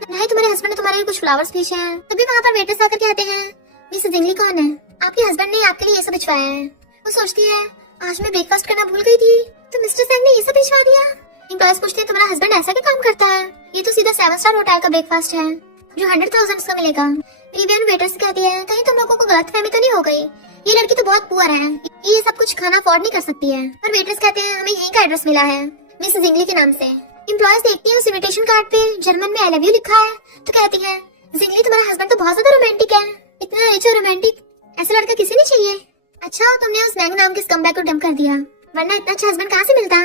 नहीं तुम्हारे हस्बैंड ने तुम्हारे लिए कुछ फ्लावर्स भेजे हैं। तभी वहाँ पर वेटर्स आकर कहते हैं मिस जिंगली कौन है? आपके हस्बैंड ने आपके लिए ये सब भिजवाया है। वो सोचती है आज मैं ब्रेकफास्ट करना भूल गई थी, तो मिस्टर सैंग ने ये सब भिजवा दिया। एम्प्लॉयज पूछते हैं तुम्हारा हस्बैंड ऐसा क्या काम करता है? ये तो सीधा 7 स्टार होटल का ब्रेकफास्ट है जो 100,000 का मिलेगा। विवियन वेटर से कहती है कहीं तुम लोगों को गलतफहमी तो नहीं हो गई, ये लड़की तो बहुत पुअर है, ये सब कुछ खाना अफोर्ड नहीं कर सकती है। और वेटर्स कहते हैं हमें यहीं का एड्रेस मिला है मिस जिंगली के नाम से। एम्प्लॉयज देखती है उस इनविटेशन कार्ड पे जर्मन में आई लव यू लिखा है, तो कहती है जिंगली तुम्हारा हस्बैंड तो बहुत ज्यादा रोमांटिक है, इतना रिच और रोमांटिक ऐसा लड़का किसी ने चाहिए। अच्छा तुमने उस मैंग नाम के स्कमबैग को डंप कर दिया, वरना इतना अच्छा हस्बैंड कहाँ से मिलता?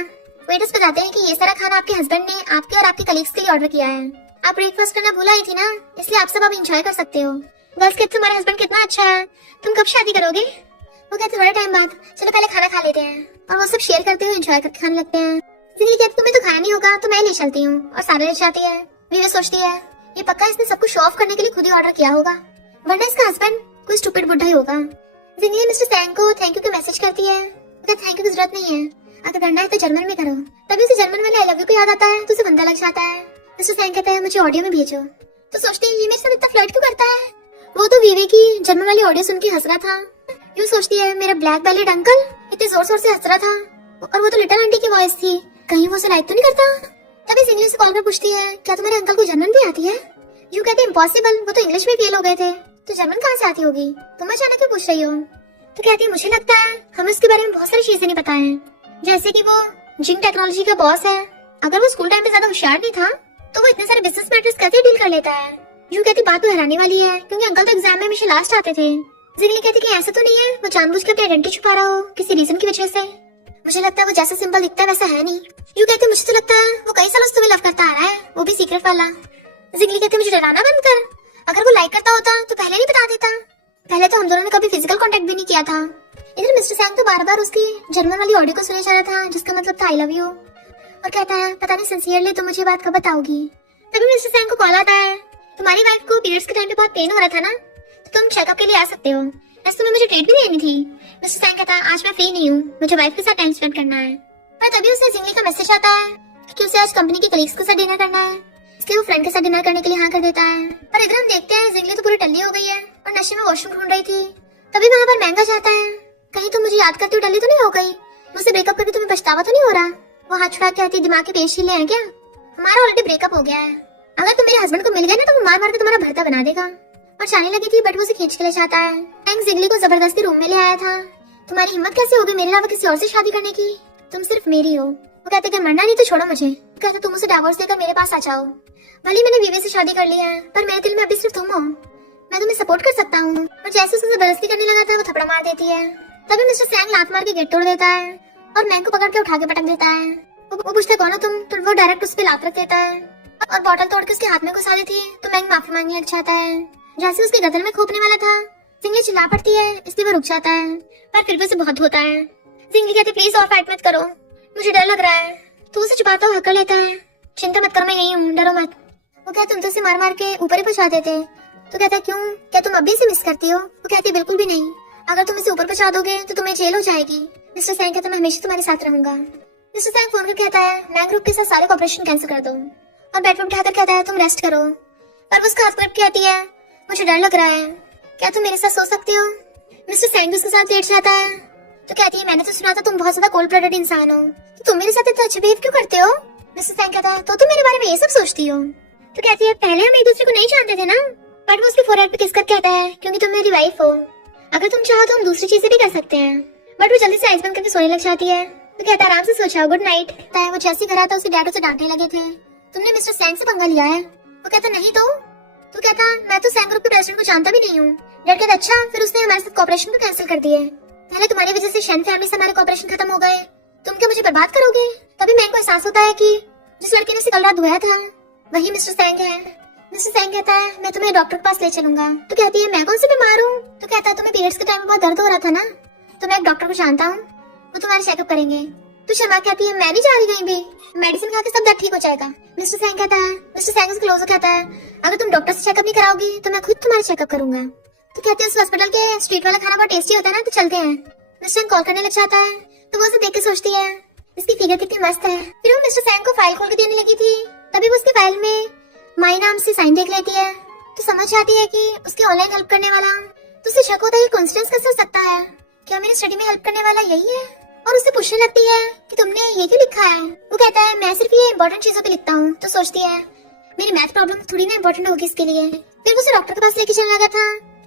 वेटर्स बताते हैं कि ये सारा खाना आपके हस्बैंड ने आपके और आपके कलीग्स के लिए ऑर्डर किया है। आप ब्रेकफास्ट करना भूल आई थी ना, इसलिए आप सब अब एंजॉय कर सकते हो। बस कहते तुम्हारा हस्बैंड कितना अच्छा है, तुम कब शादी करोगे? वो कहते थोड़ा टाइम बाद, चलो पहले खाना खा लेते हैं। और वो सब शेयर करते हुए एंजॉय करके खाने लगते हैं। जिंगली कहती तुम्हें तो खाना नहीं होगा तो मैं ले चलती हूँ, और सारे ले जाती है। विवे सोचती है ये पक्का इसने सब कुछ शो ऑफ करने के लिए खुद ही ऑर्डर किया होगा, वरना इसका हस्बैंड कोई स्टूपिड बुड्ढा ही होगा। जिंगली मिस्टर सैंग को थैंक यू का मैसेज करती है, थैंक यू की जरूरत नहीं है, अगर करना है तो जर्मन में करो। तभी उसे जर्मन वाले आई लव यू को याद आता है, तो उसे बंदा लग जाता है। मिस्टर सैंग कहता है मुझे ऑडियो में भेजो। तो सोचते हैं ये मेरे साथ इतना फ्लर्ट क्यों करता है? वो तो वीवे की जर्मन वाली ऑडियो सुन के हंस रहा था। यूँ सोचती है मेरा ब्लैक बैलेट अंकल इतने जोर जोर से हंस रहा था, और वो तो लिटिल आंटी की वॉइस थी, कहीं वो उसे लाइक तो नहीं करता? तभी जिंगली से कॉल पर पूछती है क्या तुम्हारे अंकल को जर्मन भी आती है? यूँ कहते इम्पॉसिबल, वो तो इंग्लिश में फेल हो गए थे, तो जर्मन कहाँ से आती होगी? तुम अचानक क्यों पूछ रही हो? तो कहती है मुझे लगता है हमें उसके बारे में बहुत सारी चीजें नहीं पता है, जैसे कि वो जिंग टेक्नोलॉजी का बॉस है। अगर वो स्कूल टाइम पे ज्यादा होशियार नहीं था तो वो इतने सारे बिजनेस मैटर्स कैसे डील कर लेता है? यूँ कहती बात तो हैरानी वाली है, क्योंकि अंकल तो एग्जाम में हमेशा लास्ट आते थे। जिंगली कहती कि ऐसा तो नहीं है वो जानबूझ के अपनी आइडेंटिटी छुपा रहा हो किसी रीजन की वजह से? मुझे लगता है वो जैसा सिंपल दिखता है वैसा है नहीं। यूँ कहती मुझे तो लगता है वो कई सालों से तुम्हें लव करता आ रहा है, वो भी सीक्रेट वाला। जिंगली कहती मुझे डराना बंद कर, अगर वो लाइक करता होता तो पहले नहीं बता देता, पहले तो हम दोनों ने कभी फिजिकल कांटेक्ट भी नहीं किया था। इधर मिस्टर सैंग तो बार बार उसकी जर्मन वाली ऑडियो को सुने जा रहा था जिसका मतलब था आई लव यू, और कहता है पता नहीं सिंसियरली तो मुझे बात कब बताओगी? तभी मिस्टर सैंग को कॉल आता है तुम्हारी वाइफ को पीरियड्स के टाइम पे बहुत पेन हो रहा था ना, तो तुम चेकअप के लिए आ सकते हो, ऐसे तुम्हें मुझे ट्रीट भी लेनी थी। मिस्टर सैंग कहता है आज मैं फ्री नहीं हूँ, मुझे वाइफ के साथ टाइम स्पेंड करना है। पर तभी उसे जिंगली का मैसेज आता है कि उसे आज कंपनी के कलीग्स के साथ डिनर करना है, इसलिए वो फ्रेंड के साथ डिनर करने के लिए हाँ कर देता है। पर इधर हम देखते हैं जिंगली तो पूरी टल्ली हो गई है और नशे में वॉशरूम ढूंढ रही थी। तभी वहाँ पर महंगा जाता है, कहीं तुम मुझे याद करते हुए टल्ली तो नहीं हो गई? मुझसे ब्रेकअप करके तुम्हें पछतावा तो नहीं हो रहा? वो हाथ छुड़ा के आती दिमाग के पेश ले हैं क्या? हमारा ऑलरेडी ब्रेकअप हो गया है, अगर तुम मेरे हस्बैंड को मिल गए ना तो वो मार मार के तुम्हारा भरता बना देगा। और जाने लगी थी बट वो उसे खींच के ले जाता है। थैंक्स जिंगली को जबरदस्ती रूम में ले आया था। तुम्हारी हिम्मत कैसे होगी मेरे अलावा किसी और से शादी करने की? तुम सिर्फ मेरी हो। वो कहते कि मरना नहीं तो छोड़ो मुझे। कहते तुम उसे डिवोर्स देकर मेरे पास आ जाओ। भले मैंने विवे से शादी कर लिया है पर मेरे दिल में अभी सिर्फ तुम हो, मैं तुम्हें सपोर्ट कर सकता हूँ। और जैसे उसे जबरदस्ती करने लगा था वो थप्पड़ मार देती है। तभी मिस्टर सैंग लात मार के गेट तोड़ देता है और मैंग को पकड़ के उठा के पटक देता है। वो पूछता कौन हो तुम, तो वो डायरेक्ट उस पे लात रख देता है और बॉटल तोड़ के उसके हाथ में घुसा देती है। तो मैंग माफी मांगने लग जाता है। जैसे उसके गदर में खोपने वाला था जिंगली चिल्ला पड़ती है, इसलिए वो रुक जाता है पर फिर भी उसे बहुत होता है। जिंगली कहती प्लीज और फाइट मत करो, मुझे डर लग रहा है। तो उसे छुपाता हुआ हक लेता है, चिंता मत करो मैं यही हूँ, डरो मत। वो कहता तुम तो उसे मार मार के ऊपर ही पहुंचा देते। तो कहता क्यों, क्या तुम अभी से मिस करती हो? वो कहती बिल्कुल भी नहीं, अगर तुम इसे ऊपर पहुंचा दोगे तो तुम्हें जेल हो जाएगी। मिस्टर सैंग कहता मैं हमेशा तुम्हारे साथ रहूंगा। मिस्टर सैंग फोन कर कहता है मैंग ग्रुप के साथ सारे ऑपरेशन कैंसिल कर दो और बेड पर उठाकर कहता है तुम रेस्ट करो। पर वो उसका हाथ पकड़ के कहती है मुझे डर लग रहा है, क्या तुम मेरे साथ सो सकते हो? मिस्टर सैंग उसके साथ लेट जाता है। तो कहती है मैंने तो सुना था तुम बहुत ज्यादा कोल्ड ब्लडेड इंसान हो, तो तुम मेरे साथ इतना अच्छा बिहेव क्यों करते हो? मिस्टर सैंग कहता है तो तुम मेरे बारे में ये सब सोचती हो? तो कहती है पहले हम एक दूसरे को नहीं जानते थे ना। बट वो उसके फोरहेड पे किस कर कहता है क्योंकि तुम मेरी वाइफ हो, अगर तुम चाहो तो हम दूसरी चीजें भी कर सकते हैं। बट वो जल्दी से आइस बंद करके सोने लग जाती है। तो कहता है आराम से सो जाओ, गुड नाइट। वो जैसे घर आता उसके डैड उसे डांटने लगे थे, तुमने मिस्टर सैंग से पंगा लिया है। वो कहता नहीं तो कहता मैं तो सैंग ग्रुप के प्रेसिडेंट को जानता भी नहीं हूँ। डैड कहता अच्छा, फिर उसने हमारे साथ कॉपरेशन को कैंसिल कर दिया। पहले तुम्हारी वजह से शेन फैमिली से हमारे कॉपरेशन खत्म हो गए, तुम क्या मुझे बर्बाद करोगे? तभी मैं को एहसास होता है कि जिस लड़के ने उसे कल रात धोया था वही मिस्टर सैंग है। मिस्टर सैंग कहता है मैं तुम्हें डॉक्टर के पास ले चलूंगा। तो कहती है मैं कौन से बीमार हूँ? तो कहता है तुम्हें पीरियड्स के टाइम में बहुत दर्द हो रहा था ना, तो मैं एक डॉक्टर को जानता हूँ, वो तुम्हारा चेकअप करेंगे। तो शर्मा कहती है मैं नहीं जा रही कहीं भी, मेडिसिन खा के सब दर्द ठीक हो जाएगा। मिस्टर सैंग कहता है, मिस्टर सैंग क्लोज कहता है अगर तुम डॉक्टर से चेकअप नहीं कराओगी तो मैं खुद तुम्हारा चेकअप करूंगा। तो कहते हैं उस हॉस्पिटल के स्ट्रीट वाला खाना बहुत टेस्टी होता है ना, तो चलते हैं। मिस्टर सैंग कॉल करने लग जाता है, तो वो उसे देख के सोचती है इसकी फिगर कितनी मस्त है। फिर वो मिस्टर सैंग को फाइल खोल के देने लगी थी, तभी वो उसके फाइल में माई नाम से साइन देख लेती है। तो समझ जाती है कि उसकी ऑनलाइन हेल्प करने वाला, तो उसे शक होता है कोइंसिडेंस कैसे हो सकता है, क्या मेरी स्टडी में हेल्प करने वाला यही है? और उससे पूछने लगती है कि तुमने ये क्यों लिखा है? वो कहता है मैं सिर्फ ये इंपॉर्टेंट चीजों पे लिखता हूँ। तो सोचती है मेरी मैथ प्रॉब्लम थोड़ी ना इंपॉर्टेंट होगी इसके लिए। फिर उसे डॉक्टर के पास लेके चलने लगा था,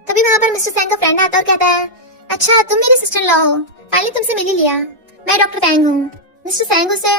तभी वहाँ पर मिस्टर सैंग का फ्रेंड आता है और कहता है अच्छा तुम मेरे सिस्टर लॉ हो, फाइनली तुमसे मिल ही लिया, मैं डॉक्टर टैंग हूँ। मिस्टर सैंग उसे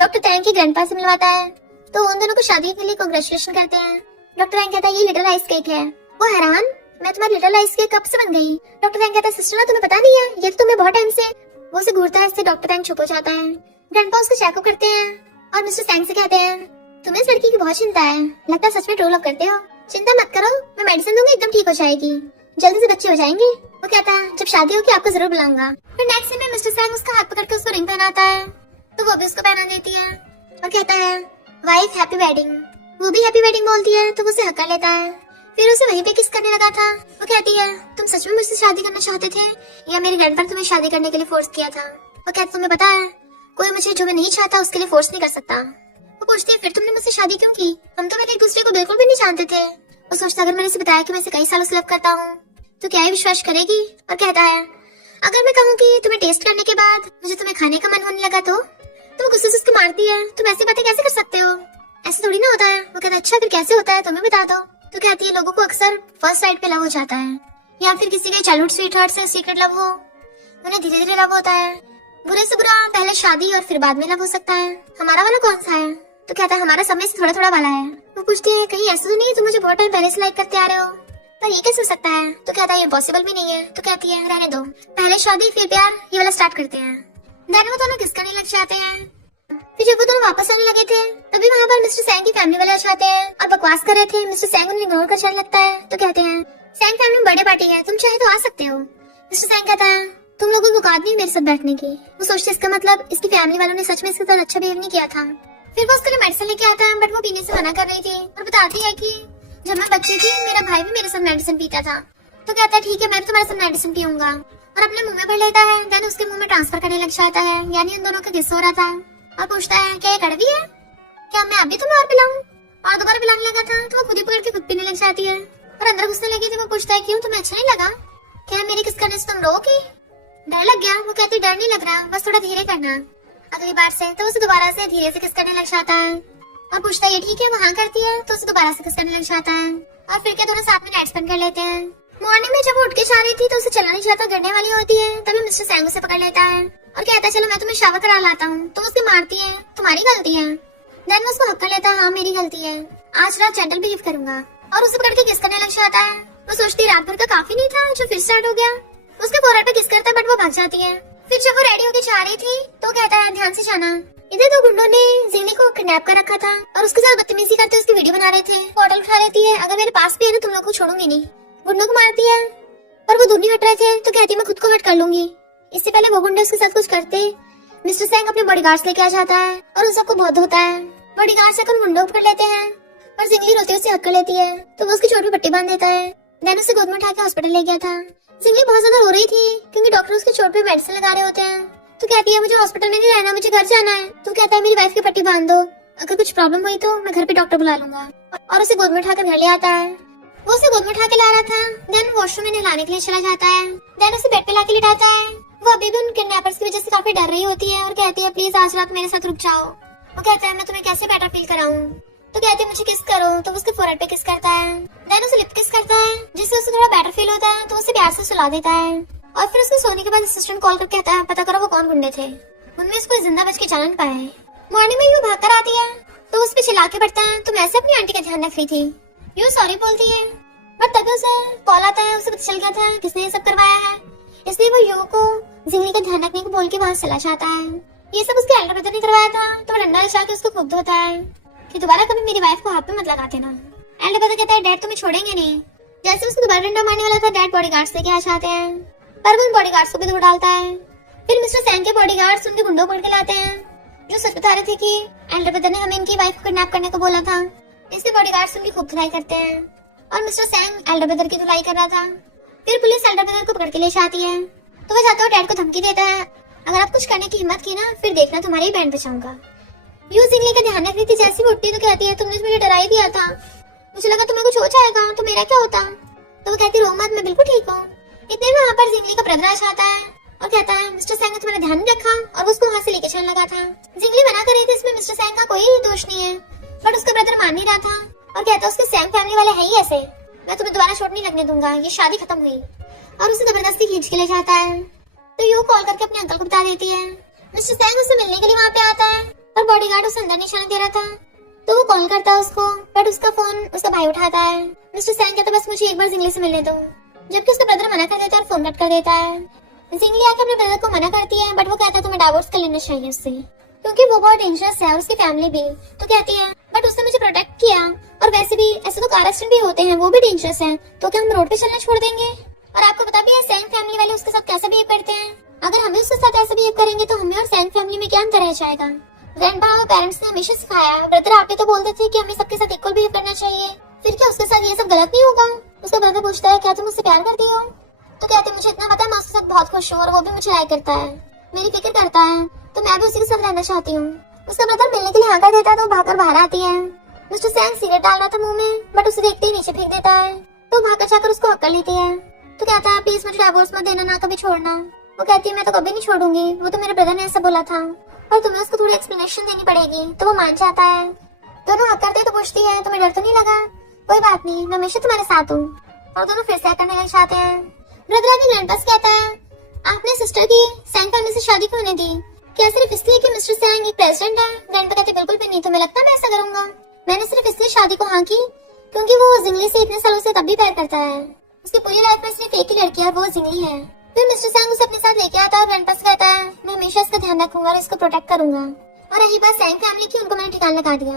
डॉक्टर टैंग के ग्रैंडपा से मिलवाता है, तो उन दोनों को शादी के लिए कांग्रेचुलेशन करते हैं। डॉक्टर टैंग कहता है ये लिटिल आइस केक है। वो हैरान मैं तुम्हारी लिटिल आइस केक कब से बन गई? डॉक्टर टैंग कहता है सिस्टर तुम्हें पता नहीं है, ये तो तुम्हें बहुत टाइम से। वो उसे घूरता है, इससे डॉक्टर टैंग चुप हो जाता है। ग्रैंडपा उसको चेकअप करते हैं और मिस्टर सैंग से कहते हैं तुम्हें इस लड़की की बहुत चिंता है, लगता है सच में ट्रू लव करते हो। चिंता मत करो, मैं मेडिसिन दूंगी एकदम ठीक हो जाएगी, जल्दी से बच्चे हो जाएंगे। वो कहता है जब शादी होगी आपको जरूर बुलाऊंगा। फिर नेक्स्ट सीन में मिस्टर सैंग उसका हाथ पकड़ के उसको रिंग पहनाता है, तो वो भी उसको पहना देती है और कहता है वाइफ हैप्पी वेडिंग। वो भी हैप्पी वेडिंग बोलती है, तो वो उसे हक कर लेता है। फिर उसे वहीं पे किस करने लगा था। वो कहती है तुम सच में मुझसे शादी करना चाहते थे या मेरे ग्रैंडपर तुम्हें शादी करने के लिए फोर्स किया था? वो कहता तुम्हें पता है कोई मुझे जो मैं नहीं चाहता उसके लिए फोर्स नहीं कर सकता। वो पूछती है फिर तुमने मुझसे शादी क्यों की? हम तो पहले एक दूसरे को बिल्कुल भी नहीं जानते थे। वो सोचता अगर मैंने उसे बताया कि मैं इसे कई सालों से लव करता हूँ तो क्या ये विश्वास करेगी? और कहता है अगर मैं कहूँ कि तुम्हें टेस्ट करने के बाद मुझे तुम्हें खाने का मन होने लगा तो वो गुस्से से उसको मारती है, तुम ऐसी बातें कैसे कर सकते हो, ऐसे थोड़ी ना होता है। वो कहता अच्छा फिर कैसे होता है तुम्हें बता दो। तो कहती है लोगों को अक्सर फर्स्ट साइट पे लव हो जाता है, या फिर किसी के चाइल्डहुड स्वीटहार्ट से सीक्रेट लव हो, उन्हें धीरे धीरे लव होता है। बुरे से बुरा पहले शादी और फिर बाद में लव हो सकता है। हमारा वाला कौन सा है? तो कहता है हमारा समय से थोड़ा थोड़ा वाला है। वो पूछती है कहीं ऐसा तो नहीं तुम मुझे बहुत टाइम पहले से लाइक करते आ रहे हो, पर ये कैसे हो सकता है? तो कहता है ये पॉसिबल भी नहीं है। तो कहती है रहने दो, पहले शादी फिर प्यार, ये वाला स्टार्ट करते हैं। देन वो दोनों किस करने लग जाते हैं। फिर जब वो दोनों वापस आने लगे थे तभी वहाँ पर मिस्टर सैंग की फैमिली वाले आ जाते हैं और बकवास कर रहे थे। मिस्टर सैंग उन्हें इग्नोर कर चलने लगता है, तो कहते हैं सैंग फैमिली में बर्थडे पार्टी है, तुम चाहे तो आ सकते हो। मिस्टर सैंग कहता है तुम लोगों को औकात नहीं मेरे साथ बैठने की। वो सोचते इसका मतलब इसकी फैमिली वालों ने सच में इसके साथ अच्छा बिहेव नहीं किया था। फिर वो उसके लिए मेडिसिन लेके आता है, बट वो पीने से मना कर रही थी और बताती है कि जब मैं बच्ची थी मेरा भाई भी मेरे साथ मेडिसिन पीता था। तो कहता है ठीक है मैं भी तुम्हारे साथ मेडिसिन पीऊंगा, और अपने मुंह में भर लेता है। देन उसके मुंह में ट्रांसफर करने लग जाता है, यानी उन दोनों का किस हो रहा था। और पूछता है क्या ये कड़वी है, क्या मैं अभी तुम्हें और पिलाऊं? और दोबारा पिलाने लगा था तो वो खुद ही पकड़ के खुद पीने लग जाती है और अंदर घुसने लगी थी। वो पूछता है क्यों तुम्हें अच्छा नहीं लगा, क्या मेरी किस करने से तुम रोगी? डर लग गया? वो कहती डर नहीं लग रहा, बस थोड़ा धीरे करना अगली बार से। तो उसे दोबारा से धीरे से किस करने लग जाता है और पूछता है ये ठीक है? वो हाँ करती है, तो उसे दोबारा से किस करने लग जाता है और फिर क्या दोनों साथ में नाइट स्पेंड कर लेते हैं। मॉर्निंग में जब वो उठ के जा रही थी तो उसे चलना नहीं चाहता, गिरने वाली होती है, तभी मिस्टर सैंग उसे पकड़ लेता है और कहता है चलो मैं तुम्हें शावर करा लाता हूँ। तो उसकी मारती है तुम्हारी गलती है। देन उसको हक कर लेता है हाँ मेरी गलती है, आज रात जेंटल बिहेव करूंगा, और उसे पकड़ के किस करने लग जाता है। वो सोचती रात भर का काफी नहीं था जो फिर स्टार्ट हो गया। उसके फोrehead पे किस करता है बट वो भाग जाती है। फिर जब वो रेडी होके जा रही थी तो कहता है ध्यान से जाना, इधर दो गुंडों ने जिंगली को किडनैप कर रखा था और उसके साथ बदतमीजी करते उसकी वीडियो बना रहे थे। बॉटल उठा लेती है, अगर मेरे पास भी है ना तुम लोग को छोड़ूंगी नहीं। गुंडों को मारती है पर वो दूर नहीं हट रहे थे, तो कहती मैं खुद को हट कर लूंगी। इससे पहले वो गुंडे उसके साथ कुछ करते मिस्टर सैंग अपने बॉडीगार्ड्स लेके आ जाता है और उन सबको बहुत होता है। बॉडीगार्ड्स आकर गुंडों को पकड़ लेते हैं और जिंगली रोते उसे हक कर लेती है, तो वो उसकी चोट पे पट्टी बांध देता है। देन उसे गोद में उठा के हॉस्पिटल ले गया था। जिंगली बहुत ज्यादा रो रही थी क्योंकि डॉक्टर उसके चोट पे मेडिसिन लगा रहे होते हैं। तो कहती है मुझे हॉस्पिटल में नहीं रहना, मुझे घर जाना है। तो कहता है मेरी वाइफ की पट्टी बांध दो, अगर कुछ प्रॉब्लम हुई तो मैं घर पे डॉक्टर बुला लूंगा, और उसे गोद में उठाकर घर ले आता है। वो उसे गोद में उठा के ला रहा था। देन वॉशरूम में नहलाने के लिए चला जाता है। देन उसे बेड पे लाके लिटाता है। वो अभी भी उन किडनैपर्स की वजह से काफी डर रही होती है और कहती है प्लीज आज रात मेरे साथ रुक जाओ। वो कहता है मैं तुम्हें कैसे बेटर फील कराऊं? तो कहती है मुझे किस करो, तो उसके फोrehead पे किस करता है। देन उसे लिप किस करता है जिससे उसे थोड़ा बेटर फील होता है, तो उसे प्यार से सुला देता है। और फिर उसके सोने के बाद असिस्टेंट कॉल करके कहता है पता करो वो कौन गुंडे थे, उनमें से कोई जिंदा बच के जान नहीं पाया है। मॉर्निंग में यूं भाग कर आती है तो उस पे चिल्ला के पड़ता है तुम ऐसे अपनी आंटी का ध्यान रख रही थी। यूं सॉरी बोलती है बट तभी उसे कॉल आता है, उसे पता चल गया था किसने ये सब करवाया है, इसलिए वो यू को जिंगली का ध्यान रखने को बोल के वहां चला जाता है। ये सब उसके एल्डर ब्रदर ने करवाया था तो वो डंडा लगा के उसको खूब धोता है कि दोबारा कभी मेरी वाइफ को हाथ पे मत लगा देना। एल्डर ब्रदर कहता है डैड तुम्हें छोड़ेंगे नहीं। जैसे उसको दोबारा डंडा मारने वाला था डैड बॉडीगार्ड्स लेके आ जाते हैं पर वो उन बॉडीगार्ड्स को भी धो डालता है। फिर मिस्टर सैंग के बॉडीगार्ड्स उनके गुंडों पकड़ के लाते हैं जो सच बता रहे थे कि एल्डर ब्रदर ने हमें इनकी वाइफ को किडनैप करने को बोला था, इसलिए बॉडीगार्ड्स उनकी खूब धुलाई करते हैं और मिस्टर सैंग एल्डर ब्रदर की धुलाई कर रहा था। फिर पुलिस एल्डर ब्रदर को पकड़ के ले जाती है तो वह जाता हुआ डैड को धमकी देता है अगर आप कुछ करने की हिम्मत की ना फिर देखना तुम्हारी बैंड बचाऊंगा। यू जिंगली का ध्यान रख रही थी, जैसी वो उठती तो कहती है तुमने मुझे डरा ही दिया था, मुझे लगा तुम्हें कुछ हो जाएगा तो मेरा क्या होता। तो वो कहती रो मत मैं बिल्कुल ठीक हूँ। इतने में वहाँ पर जिंगली का ब्रदर आ जाता है और कहता है मिस्टर सैंग ने तुम्हारा ध्यान नहीं रखा और वो उसको वहाँ से लेके चलने लगा था। जिंगली मना कर रही थी इसमें मिस्टर सैंग का कोई दोष नहीं है बट उसका ब्रदर मान नहीं रहा था और कहता उसके सैंग फैमिली वाले है ही ऐसे, मैं तुम्हें दोबारा चोट नहीं लगने दूंगा, ये शादी खत्म हुई। और उसे जबरदस्ती खींच के ले जाता है तो यू कॉल करके अपने अंकल को बता देती है। मिस्टर सैंग उससे मिलने के लिए वहाँ पे आता है और बॉडीगार्ड उसे अंदर निशाना दे रहा था तो वो कॉल करता है उसको बट उसका फोन उसका भाई उठाता है। मिस्टर सैंग कहता बस मुझे एक बार जिंगली से मिलने दो, जबकि उसका ब्रदर मना कर देता है और फोन कट कर देता है। जिंगली आके अपने ब्रदर को मना करती है बट वो कहता है तुम्हें डाइवोर्स कर लेना चाहिए उससे क्योंकि वो बहुत डेंजरस है और उसकी फैमिली भी। तो कहती है बट उसने मुझे प्रोटेक्ट किया और वैसे भी ऐसे तो कार एक्सीडेंट भी होते हैं वो भी डेंजरस है, तो क्या हम रोड पे चलना छोड़ देंगे। और आपको पता भी है सैंग फैमिली वाले उसके साथ कैसा बिहेव करते हैं, अगर हमें उसके साथ ऐसा बिहेव करेंगे तो हमें और सैंग फैमिली में क्या अंतर रह जाएगा। ग्रैंडपा और पेरेंट्स ने हमेशा सिखाया, ब्रदर आप तो बोलते थे कि हमें सबके साथ इक्वल बिहेव करना चाहिए, फिर क्या उसके साथ ये सब गलत नहीं होगा। उसका ब्रदर पूछता है क्या तुम मुझसे प्यार करती हो, तो कहते मुझे इतना पता है मैं उसके साथ बहुत खुश हूँ और वो भी मुझे लाइक करता है, मेरी फिक्र करता है, तो मैं भी उसी के साथ रहना चाहती हूँ। उसका ब्रदर मिलने के लिए हाँ कर देता है तो भागकर बाहर आती है। मिस्टर सैंग सिगरेट डाल रहा था मुंह में बट उसे देखते ही नीचे फेंक देता है तो भागकर जाकर उसको हक कर लेती है। तो कहता है प्लीज मुझे डाइवोर्स मत देना, ना कभी छोड़ना। वो कहती है मैं तो कभी नहीं छोड़ूंगी, वो तो मेरे ब्रदर ने ऐसा बोला था और तुम्हें उसको थोड़ी एक्सप्लेनेशन देनी पड़ेगी। तो वो मान जाता है। दोनों हक करते तो पूछती है तुम्हें डर तो नहीं लगा। कोई बात नहीं मैं हमेशा तुम्हारे साथ हूँ। और दोनों फिर से करने लग जाते हैं। ब्रदर आके ग्रैंडपा कहता है आपने सिस्टर की सैंग फैमिली से शादी क्यों नहीं दी, क्या सिर्फ इसलिए कि मिस्टर सैंग एक प्रेसिडेंट है। ग्रैंडपा कहते बिल्कुल भी नहीं, तुम्हें लगता है मैं ऐसा करूंगा। मैंने सिर्फ इसलिए शादी को हाँ की क्योंकि वो जिंगली से इतने सालों से तब भी प्यार करता है, उसकी पूरी लाइफ में सिर्फ एक ही लड़की है वो जिंगली है। फिर मिस्टर सैंग उसे अपने साथ लेके आता है और ग्रैंडपा से कहता है मैं हमेशा इसका ध्यान रखूंगा और इसको प्रोटेक्ट करूंगा। और रही बात सैंग फैमिली की, उनको मैंने ठिकाना लगा दिया।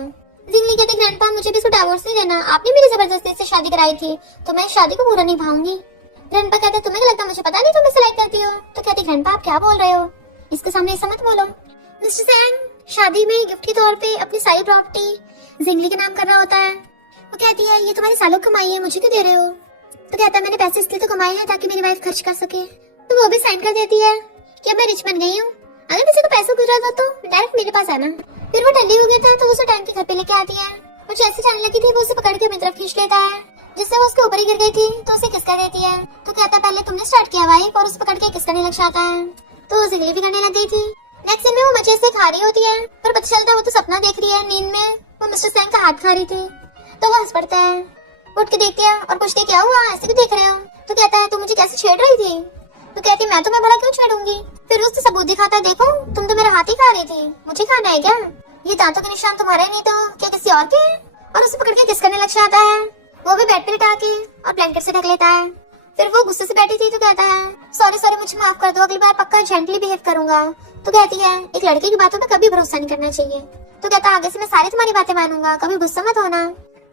जिंगली कहते ग्रैंडपा मुझे भी इसको डाइवोर्स नहीं देना, आपने मेरी जबरदस्ती से शादी कराई थी तो मैं शादी को पूरा निभाऊंगी। ग्रैंडपा कहते तुम्हें क्या लगता मुझे पता नहीं तुम इसे लाइक करती हो। तो कहती ग्रैंडपा आप क्या बोल रहे हो, इसके सामने ऐसा मत बोलो। मिस्टर सैंग शादी में गिफ्ट के तौर पे अपनी सारी प्रॉपर्टी जिंगली के नाम कर रहा होता है। वो कहती है ये तुम्हारी सालों कमाई है, मुझे क्यों दे रहे हो। तो कहता है मैंने पैसे इसलिए तो कमाए हैं ताकि मेरी वाइफ खर्च कर सके। तो वो भी साइन कर देती है कि अब मैं रिच बन गई हूँ, अगर किसी को पैसा गुजरा था तो डायरेक्ट मेरे पास आना। फिर वो ठंडी हो गया था तो उसे टाइम के घर पे लेके आती है। वो जैसे जाने लगी थी वो उसे पकड़ के अपनी तरफ खींच लेता है, जिससे वो उसके ऊपर ही गिर गई थी तो उसे किस कर देती है। तो कहता पहले तुमने स्टार्ट किया वाइफ, और उसे पकड़ के किस करने लग जाता है। तो जिंगली भी करने लग गई थी। नेक्स्ट में वो मजे से खा रही होती है पर पता चलता है वो तो सपना देख रही है, नींद में वो मिस्टर सैंग का हाथ खा रही थी। तो वो हंस पड़ता है, उठ के देखती है और पूछती क्या हुआ ऐसे भी देख रहे हो। तो कहता है तुम मुझे कैसे छेड़ रही थी। तो कहती मैं तुम्हें भला क्यों छेड़ूंगी। फिर उससे सबूत दिखाता है देखो तुम तो मेरा हाथ ही खा रही थी, मुझे खाना है क्या, ये दांतों के निशान तुम्हारे नहीं तो क्या किसी और के हैं। और उसे पकड़ के किस करने लग जाता है, वो भी बेड पे लिटा के और ब्लैंकेट से ढक लेता है। फिर वो गुस्से से बैठी थी तो कहता है सॉरी सॉरी मुझे माफ कर दो, अगली बार पक्का जेंटली बिहेव करूंगा। तो कहती है एक लड़के की बातों में कभी भरोसा नहीं करना चाहिए। तो कहता है आगे से मैं सारी तुम्हारी बातें मानूंगा, कभी गुस्सा मत होना,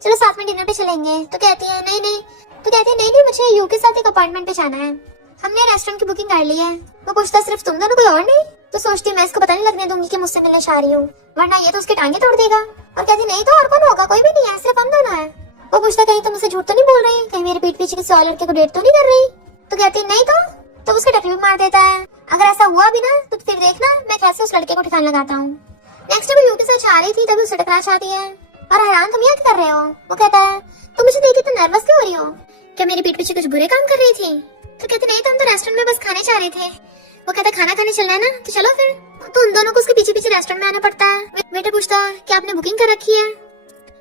चलो साथ में डिनर पे चलेंगे। तो कहती है नहीं नहीं। तो कहती है नहीं नहीं मुझे यू के साथ एक अपॉइंटमेंट पे जाना है, हमने रेस्टोरेंट की बुकिंग कर ली है। वो पूछता सिर्फ तुम दोनों, कोई और नहीं। तो सोचती मैं इसको पता नहीं लगने दूंगी कि मुझसे मिलने चाह रही हूँ, वरना ये तो उसके टांगे तोड़ देगा। और कहती नहीं तो और कौन होगा, कोई भी नहीं है, सिर्फ हम दोनों है। वो पूछता कहीं तुम मुझसे झूठ तो नहीं बोल रही, कहीं मेरे पीठ पीछे किसी और लड़के को डेट तो नहीं कर रही। तो कहती नहीं तो उसका टकली भी मार देता है। अगर ऐसा हुआ भी ना तो फिर देखना मैं कैसे उस लड़के को ठिकाना लगाता हूँ। नेक्स्ट टाइम यू के साथ जा रही थी तभी उसे टकरा जाती है और हैरान तुम याद कर रहे हो। वो कहता है तुम मुझे देख के तो नर्वस क्यों हो रही हो, क्या मेरे पीठ पीछे कुछ बुरे काम कर रही थी। तो कहते नहीं तो हम तो रेस्टोरेंट में बस खाने जा रहे थे। वो कहता खाना खाने चलना है ना, तो चलो फिर। तो उन दोनों को उसके पीछे पीछे रेस्टोरेंट में आना पड़ता है। वेटर पूछता है क्या आपने बुकिंग कर रखी है।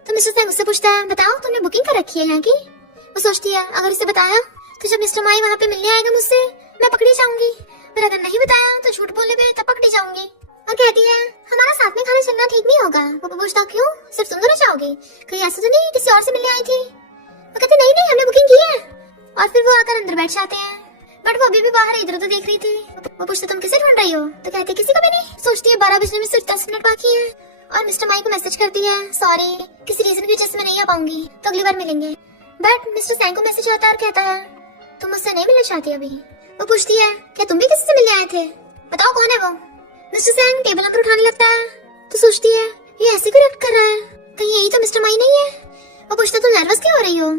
तो मिस्टर सैंग उससे पूछता है बताओ तुमने बुकिंग कर रखी है यहाँ की। वो सोचती है अगर इसे बताया तो जब मिस्टर माई वहाँ पे मिलने आएगा मुझसे मैं पकड़ी जाऊंगी, पर अगर नहीं बताया तो झूठ बोलने पे तब पकड़ी जाऊंगी। और कहती है हमारा साथ में खाना चलना ठीक नहीं होगा। वो पूछता क्यों, सिर्फ तुम दोनों जाओगे, कहीं ऐसा तो नहीं किसी और से मिलने आई थी। वो कहते नहीं नहीं हमने बुकिंग की है। और फिर वो आकर अंदर बैठ जाते हैं, बट वो अभी भी बाहर इधर उधर देख रही थी। वो पूछते तुम किसे ढूंढ रही हो, तो कहती किसी को भी नहीं। सोचती है 12 बजने में सिर्फ 10 मिनट बाकी है, और मिस्टर माई को मैसेज करती है सॉरी किसी रीजन की वजह से मैं नहीं आ पाऊंगी, तो अगली बार मिलेंगे। बट मिस्टर सैंग को मैसेज आता है और कहता है तुम मुझसे नहीं मिलना चाहती अभी। वो पूछती है क्या तुम भी किसी से मिलने आए थे, बताओ कौन है वो। मिस्टर सैंग टेबल नंबर उठाने लगता है, तो सोचती है ये ऐसे क्यों रिएक्ट कर रहा है, कहीं यही तो मिस्टर माई नहीं है। वो पूछता तुम नर्वस क्यों हो रही हो,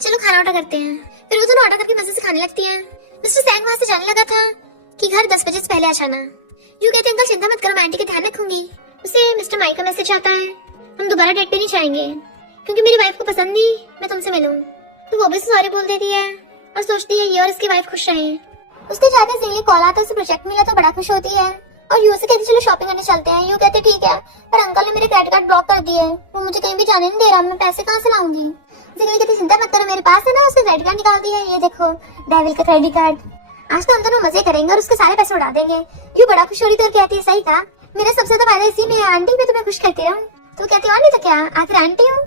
चलो खाना ऑर्डर करते हैं। फिर वो दोनों ऑर्डर करके मजे से खाने लगती हैं। मिस्टर सैंग वहाँ से जाने लगा था कि घर 10 बजे से पहले आ जाना। यू कहते अंकल चिंता मत करो मैं आंटी का ध्यान रखूंगी। उसे मिस्टर माई का मैसेज आता है हम दोबारा डेट पे नहीं जाएंगे क्योंकि मेरी वाइफ को पसंद नहीं मैं तुमसे मिलूं। तो वो भी सॉरी बोल देती है और सोचती है ये और इसकी वाइफ खुश रहे। उसके जाते जिंगली कॉल आता है, उसे प्रोजेक्ट मिला तो बड़ा खुश होती है और यू से कहती चलो शॉपिंग करने चलते हैं। यू कहते ठीक है, पर अंकल ने मेरे क्रेडिट कार्ड ब्लॉक कर दिए, वो मुझे कहीं भी जाने नहीं दे रहा, मैं पैसे कहाँ से लाऊंगी। जिंगली कहती चिंता मत करो मेरे पास है ना, उसका क्रेडिट कार्ड निकाल दिया है, ये देखो डेविल का क्रेडिट कार्ड। आज तो हम दोनों मजे करेंगे और उसके सारे पैसे उड़ा देंगे। यू बड़ा खुश हो रही थी और कहती है सही कहा, मेरा सबसे ज्यादा फायदा इसी में है आंटी, मैं तुम्हें खुश करती रहूं। तो कहती और नहीं तो क्या, आखिर आंटी हूँ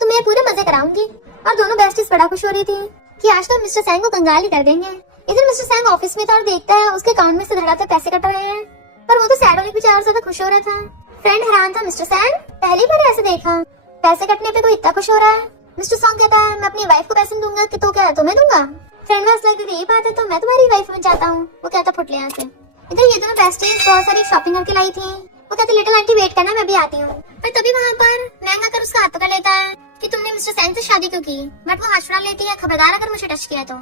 तो मैं पूरे मजे कराऊंगी। और दोनों बेस्टीज बड़ा खुश हो रही थी कि आज तो मिस्टर सैंग को कंगाल ही कर देंगे। इधर मिस्टर सैंग ऑफिस में था और देखता है उसके अकाउंट में से धड़ाधड़ पैसे कट रहे हैं, पर वो तो सैड होने के चार ज्यादा खुश हो रहा था। फ्रेंड हैरान था मिस्टर सैंग पहली बार ऐसे देखा, पैसे कटने पे कोई इतना खुश हो रहा है। मिस्टर सॉन्ग कहता है मैं अपनी वाइफ को पैसे दूंगा कि तो क्या तुम्हें दूंगा। फ्रेंड वाइस लगती थी यही बात है तो मैं तुम्हारी वाइफ बन जाता हूँ। वो कहता फुट ले यहाँ से। इधर ये दोनों बेस्टीज बहुत सारी शॉपिंग करके लाई थी। वो कहती लिटिल आंटी वेट करना मैं भी आती हूँ। पर तभी वहाँ पर मैंग आकर उसका हाथ पकड़ लेता है कि तुमने मिस्टर सैंग से शादी क्यों की। बट वो हाथ छुड़ा लेती है खबरदार अगर मुझे टच किया तो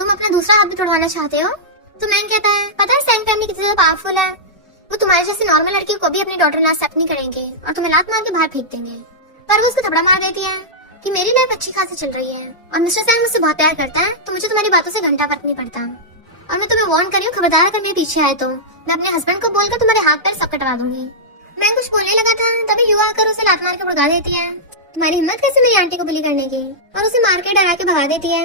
तुम अपना दूसरा हाथ भी तोड़वाना चाहते हो। तो मैंग कहता है पता है सैंग फैमिली कितनी ज्यादा पावरफुल है, वो तुम्हारे जैसे नॉर्मल लड़की को भी अपनी डॉटर ना एक्सेप्ट नहीं करेंगे और तुम्हें लात मार के बाहर फेंक देंगे। पर वो उसको थपड़ा मार देती है कि मेरी लाइफ अच्छी खासी चल रही है और मिस्टर सैंग मुझसे बहुत प्यार करता है तो मुझे तुम्हारी बातों से घंटा फर्क नहीं पड़ता। और मैं तुम्हें वार्न कर रही हूँ खबरदार अगर मेरे पीछे आए तो मैं अपने हस्बैंड को बोलकर तुम्हारे हाथ पैर सब कटवा दूंगी। मैं कुछ बोलने लगा था तभी युवा आकर उसे लात मार के भगा देती है। तुम्हारी हिम्मत कैसे मेरी आंटी को बुली करने की, और उसे मार के डरा के भगा देती है।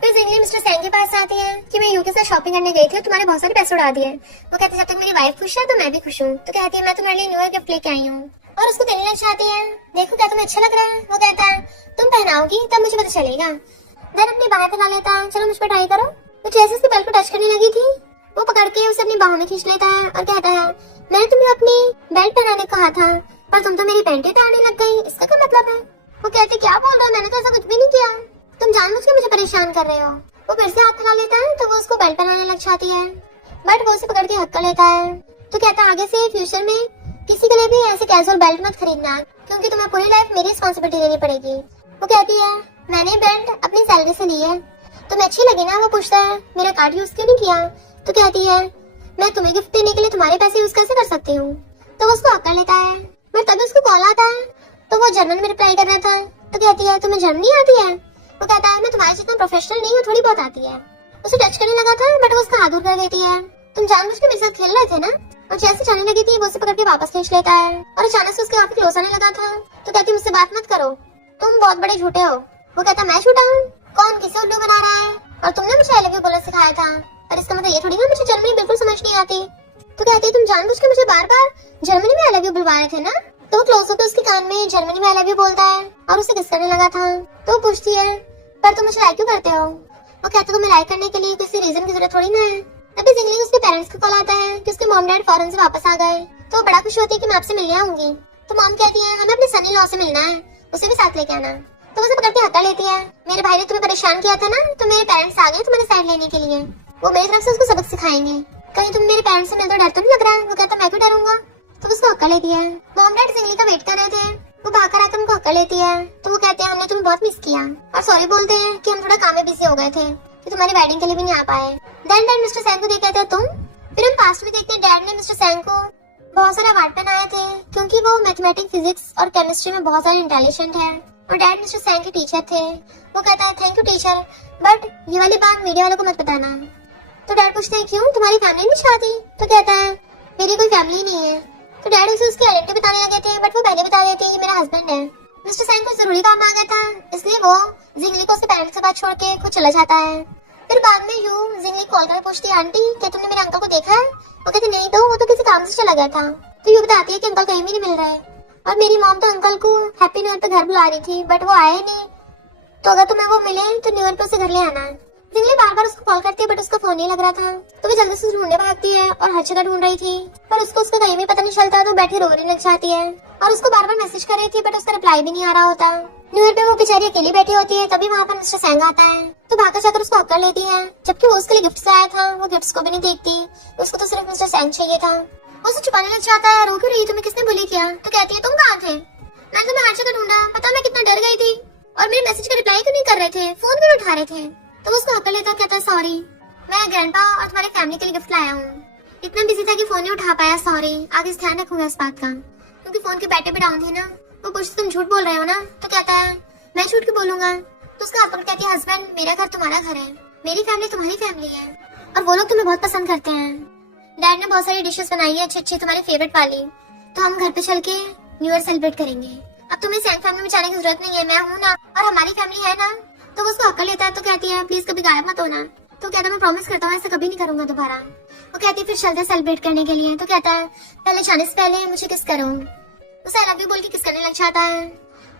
फिर जिंगली मिस्टर सैंग के पास आती है कि मैं यू के साथ शॉपिंग करने गई थी और तुम्हारे बहुत सारे पैसे उड़ा दिए। वो कहती है जब तक मेरी वाइफ खुश है तो मैं भी खुश हूँ। तो कहती है मैं तुम्हारे लिए न्यू ईयर गिफ्ट लेके आई हूँ और उसको देने लग जाती है देखो क्या तुम्हें अच्छा लग रहा है। वो कहता है तुम पहनाओगी तब मुझे पता चलेगा। देन अपनी बाहें फैला लेता है चलो मुझ पर ट्राई करो। वो जैसे उसकी बेल्ट को टच करने लगी थी वो पकड़ के उसे अपनी बाहों में खींच लेता है और कहता है मैंने तुम्हें अपनी बेल्ट पहनाने कहा था पर तुम तो मेरी पैंटें उतारने लग गई, इसका क्या मतलब है। वो कहते क्या बोल रहे हो, मैंने तो ऐसा कुछ भी नहीं किया, तुम जानबूझ के मुझे परेशान कर रहे हो। वो फिर से हाथ फैला लेता है तो वो उसको बेल्ट पहनाने लग जाती है बट वो उसे पकड़ के हक कर लेता है। तो कहता है आगे से फ्यूचर में किसी के लिए भी ऐसे कैजुअल बेल्ट मत खरीदना क्योंकि तुम्हें पूरी लाइफ मेरी रिस्पॉन्सिबिलिटी लेनी पड़ेगी। वो कहती है मैंने बेल्ट अपनी सैलरी से ली है, तुम्हें अच्छी लगी ना। वो पूछता है मेरा कार्ड यूज क्यों नहीं किया। तो कहती है मैं तुम्हें गिफ्ट देने के लिए तुम्हारे पैसे यूज कैसे कर सकती हूँ। तो वो उसको हक कर लेता है पर तभी उसको कॉल आता है तो वो जर्मन में रिप्लाई कर रहा था। तो कहती है तुम्हें जर्मनी आती है। वो कहता है मैं तुम्हारे जितना प्रोफेशनल नहीं हूँ, थोड़ी बहुत आती है। उसे टच करने लगा था बट वो उसका हाथ दूर कर देती है। तुम जानबूझ के मेरे साथ खेल रहे थे ना। और जैसे जाने लगी थी वो उसे पकड़ के वापस खींच लेता है और अचानक से उसके काफी क्लोज आने लगा था। तो कहती मुझसे बात मत करो, तुम बहुत बड़े झूठे हो। वो कहता मैं झूठा हूँ, कौन किसे उल्लू बना रहा है, और तुमने मुझे आई लव यू बोलना सिखाया था। और इसका मतलब ये थोड़ी ना मुझे जर्मनी बिल्कुल समझ नहीं आती। तो कहती तुम जानबूझ के मुझे बार बार जर्मनी में आई लव यू बुलवा रहे थे ना। तो वो क्लोज होकर उसके कान में जर्मनी में आई लव यू बोलता है और उसे किस करने लगा था। तो वो पूछती है पर तुम मुझे लाइक क्यों करते हो। वो कहते तुम्हें लाइक करने के लिए किसी रीजन की जरूरत थोड़ी ना है। अभी जिंगली उसके पेरेंट्स का कॉल आता है कि उसके मॉम डैड फॉरेन से वापस आ गए। तो वो बड़ा खुश होती है कि मैं आपसे मिलने आऊंगी। तो मॉम कहती है हमें अपने सन इन लॉ से मिलना है, उसे भी साथ लेके आना। तो उसे पकड़ के हत्या लेती है मेरे भाई ने तुम्हें परेशान किया था ना तो मेरे पेरेंट्स आ गए तुम्हारे साइड लेने के लिए, वो मेरी तरफ से उसको सबक सिखाएंगे। कहीं तुम मेरे पेरेंट्स से मिलकर डर तो नहीं लग रहा। वो कहता मैं क्यों डरूंगा। तो उसको हक्का लेती है। मॉम डैड जिंगली का वेट कर रहे थे, वो भागकर आकर उनको हक्का लेती है। तो वो कहते हैं हमने तुम्हें बहुत मिस किया और सॉरी बोलते हैं कि हम थोड़ा काम में बिजी हो गए थे कि तुम्हारी वेडिंग के लिए भी नहीं आ पाए। देन डैड मिस्टर सैंग को देख कहते हैं तुम। फिर हम पास्ट में देखते हैं डैड ने मिस्टर सैंग को बहुत सारे अवार्ड पहनाए थे क्योंकि वो मैथमेटिक्स, फिजिक्स और केमिस्ट्री में बहुत सारे इंटेलिजेंट है और डैड मिस्टर सैंग के टीचर थे। वो कहता है थैंक यू टीचर, बट ये वाली बात मीडिया वालों को मत बताना। तो डैड पूछते हैं क्यों, तुम्हारी फैमिली नहीं चाहती। तो कहता है मेरी कोई फैमिली नहीं है। तो डैड उसे उसकी आइडेंटिटी बताने लगे थे बट वो पहले बता देते हैं ये मेरा हस्बैंड है। मिस्टर सैंग को जरूरी काम आ गया था इसलिए वो जिंगली को उसके पेरेंट्स के पास छोड़ के खुद चला जाता है। फिर बाद में यू जिंगली कॉल करके पूछती है, आंटी क्या तुमने मेरे अंकल को देखा है? वो कहती नहीं तो वो तो किसी काम से चला गया था। तो यू बताती है कि अंकल कहीं भी नहीं मिल रहा है और मेरी मॉम तो अंकल को हैप्पी न्यू ईयर पे घर बुला रही थी बट वो आए नहीं, तो अगर तुम्हें वो मिले तो न्यू ईयर पे उसे घर ले आना। जिंगली बार बार उसको कॉल करती है बट उसका फोन नहीं लग रहा था, तो वो जल्दी से ढूंढने भागती है और हर जगह ढूंढ रही थी पर उसको उसका कहीं भी पता नहीं चलता, तो बैठी रोने लग जाती है और उसको बार बार मैसेज कर रही थी बट उसका रिप्लाई भी नहीं आ रहा होता। न्यू ईयर पे वो बेचारी अकेली बैठी होती है, तभी वहाँ पर मिस्टर सेंग आता है, तो भागकर जाकर उसको हक कर लेती है, जबकि वो उसके लिए गिफ्ट लाया था, वो गिफ्ट्स को भी नहीं देखती, उसको तो सिर्फ मिस्टर सेंग चाहिए था। वो उसे छुपाने लग जाता है, रो क्यों रही, तुम्हें किसने बुली किया? तो कहती है तुम कहाँ थे? मैंने तुम्हें हर जगह ढूंढा, पता मैं कितना डर गई थी और मेरे मैसेज का रिप्लाई क्यों नहीं कर रहे थे, फोन क्यों उठा रहे थे? तो वो उसको हक कर लेता, कहता सॉरी मैं ग्रैंडपा और तुम्हारी फैमिली के लिए गिफ्ट लाया हूँ, इतना बिजी था कि फोन नहीं उठा पाया, सॉरी आगे से ध्यान रखूंगा इस बात का, क्योंकि फोन के बैटरी भी डाउन थे ना। वो पूछती तुम झूठ बोल रहे हो ना? तो कहता है मैं झूठ क्यों बोलूंगा? तो उसका हस्बैंड कहती है हस्बैंड मेरा घर तुम्हारा घर है, मेरी फैमिली तुम्हारी फैमिली है और वो लोग तुम्हें बहुत पसंद करते हैं। डैड ने बहुत सारी डिशेस बनाई है अच्छी अच्छी तुम्हारी फेवरेट वाली, तो हम घर पे चल के न्यू ईयर सेलिब्रेट करेंगे। अब तुम्हें सेंग फैमिली में जाने की जरूरत नहीं है, मैं हूँ ना और हमारी फैमिली है ना। तो वो उसको हक कर लेता है, तो कहती है प्लीज कभी गायब मत होना। तो कहता है मैं प्रॉमिस करता हूँ ऐसा कभी नहीं करूंगा दोबारा। वो कहती है फिर चलते सेलिब्रेट करने के लिए। तो कहता है पहले जाने से पहले मुझे किस करो। उसे आई लव यू बोल के किस करने लग जाता है,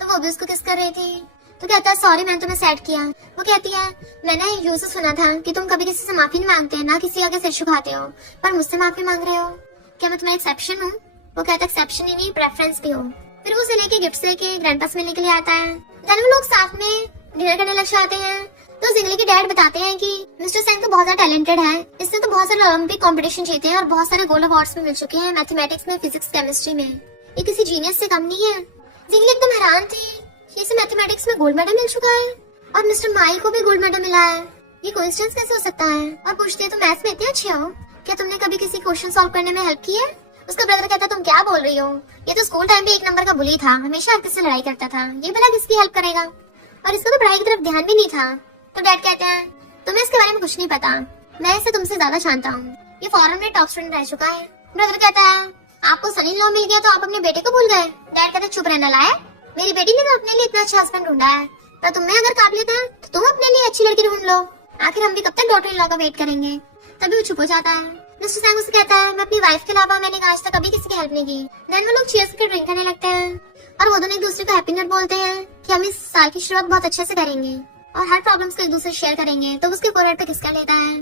तो वो भी उसको किस कर रही थी। तो कहता है सॉरी मैंने तुम्हें सैड किया। वो कहती है मैंने यू से सुना था कि तुम कभी किसी से माफी नहीं मांगते, ना किसी आगे सिर झुकाते हो, पर मुझसे माफी मांग रहे हो, क्या मैं तुम्हारा एक्सेप्शन हूँ? वो कहता है एक्सेप्शन ही नहीं प्रेफरेंस भी हो। फिर वो उसे लेके गिफ्ट लेके ग्रैंडपा से मिलने के लिए आता है। देन वो लोग साथ में डिनर करने लग जाते हैं। तो जिंगली के डैड बताते हैं कि मिस्टर सेंग तो बहुत ज्यादा टैलेंटेड है, इसने तो बहुत सारे ओलंपिक कंपटीशन जीते हैं और बहुत सारे गोल्ड अवार्ड्स में मिल चुके हैं, मैथमेटिक्स में, फिजिक्स, केमिस्ट्री में, ये किसी जीनियस से कम नहीं है। जिंगली एकदम हैरान थी कि इसे मैथमेटिक्स में गोल्ड मेडल मिल चुका है और मिस्टर माई को भी गोल्ड मेडल मिला है, ये कोइंसिडेंस कैसे हो सकता है? और पूछती है तुम मैथ्स में इतने अच्छे हो, क्या तुमने कभी किसी क्वेश्चन सॉल्व करने में हेल्प की है? उसका ब्रदर कहता तुम क्या बोल रही हो, ये तो स्कूल टाइम पे एक नंबर का बुली था, हमेशा हर किसी से लड़ाई करता था, ये भला किसकी हेल्प करेगा, और इसका तो पढ़ाई की तरफ ध्यान भी नहीं था। तो डैड कहते हैं तुम्हें इसके बारे में कुछ नहीं पता, मैं इसे तुमसे ज्यादा जानता हूँ, ये फॉरेन में टॉप स्टूडेंट रह चुका है। ब्रदर कहता है आपको सन इन लॉ मिल गया तो आप अपने बेटे को भूल गए। डैड कहते चुप रहना लायक, मेरी बेटी ने तो अपने लिए इतना अच्छा हस्बैंड ढूंढा है, तो तुम्हें अगर काबिलियत है तो तुम अपने लिए अच्छी लड़की ढूंढ लो, आखिर हम भी कब तक डॉटर इन लॉ का वेट करेंगे। तभी वो चुप हो जाता है। मिस्टर सेंग उससे कहता है मैं अपनी वाइफ के अलावा मैंने आज तक कभी किसी की हेल्प नहीं की। देन वो लोग चीयर्स करके ड्रिंक करने लगते हैं और वो दोनों एक दूसरे को हैप्पी न्यू ईयर बोलते हैं कि हम इस साल की शुरुआत बहुत अच्छे से करेंगे और हर प्रॉब्लम्स को एक दूसरे शेयर करेंगे। तो उसके फोरहेड पे किस कर लेता है।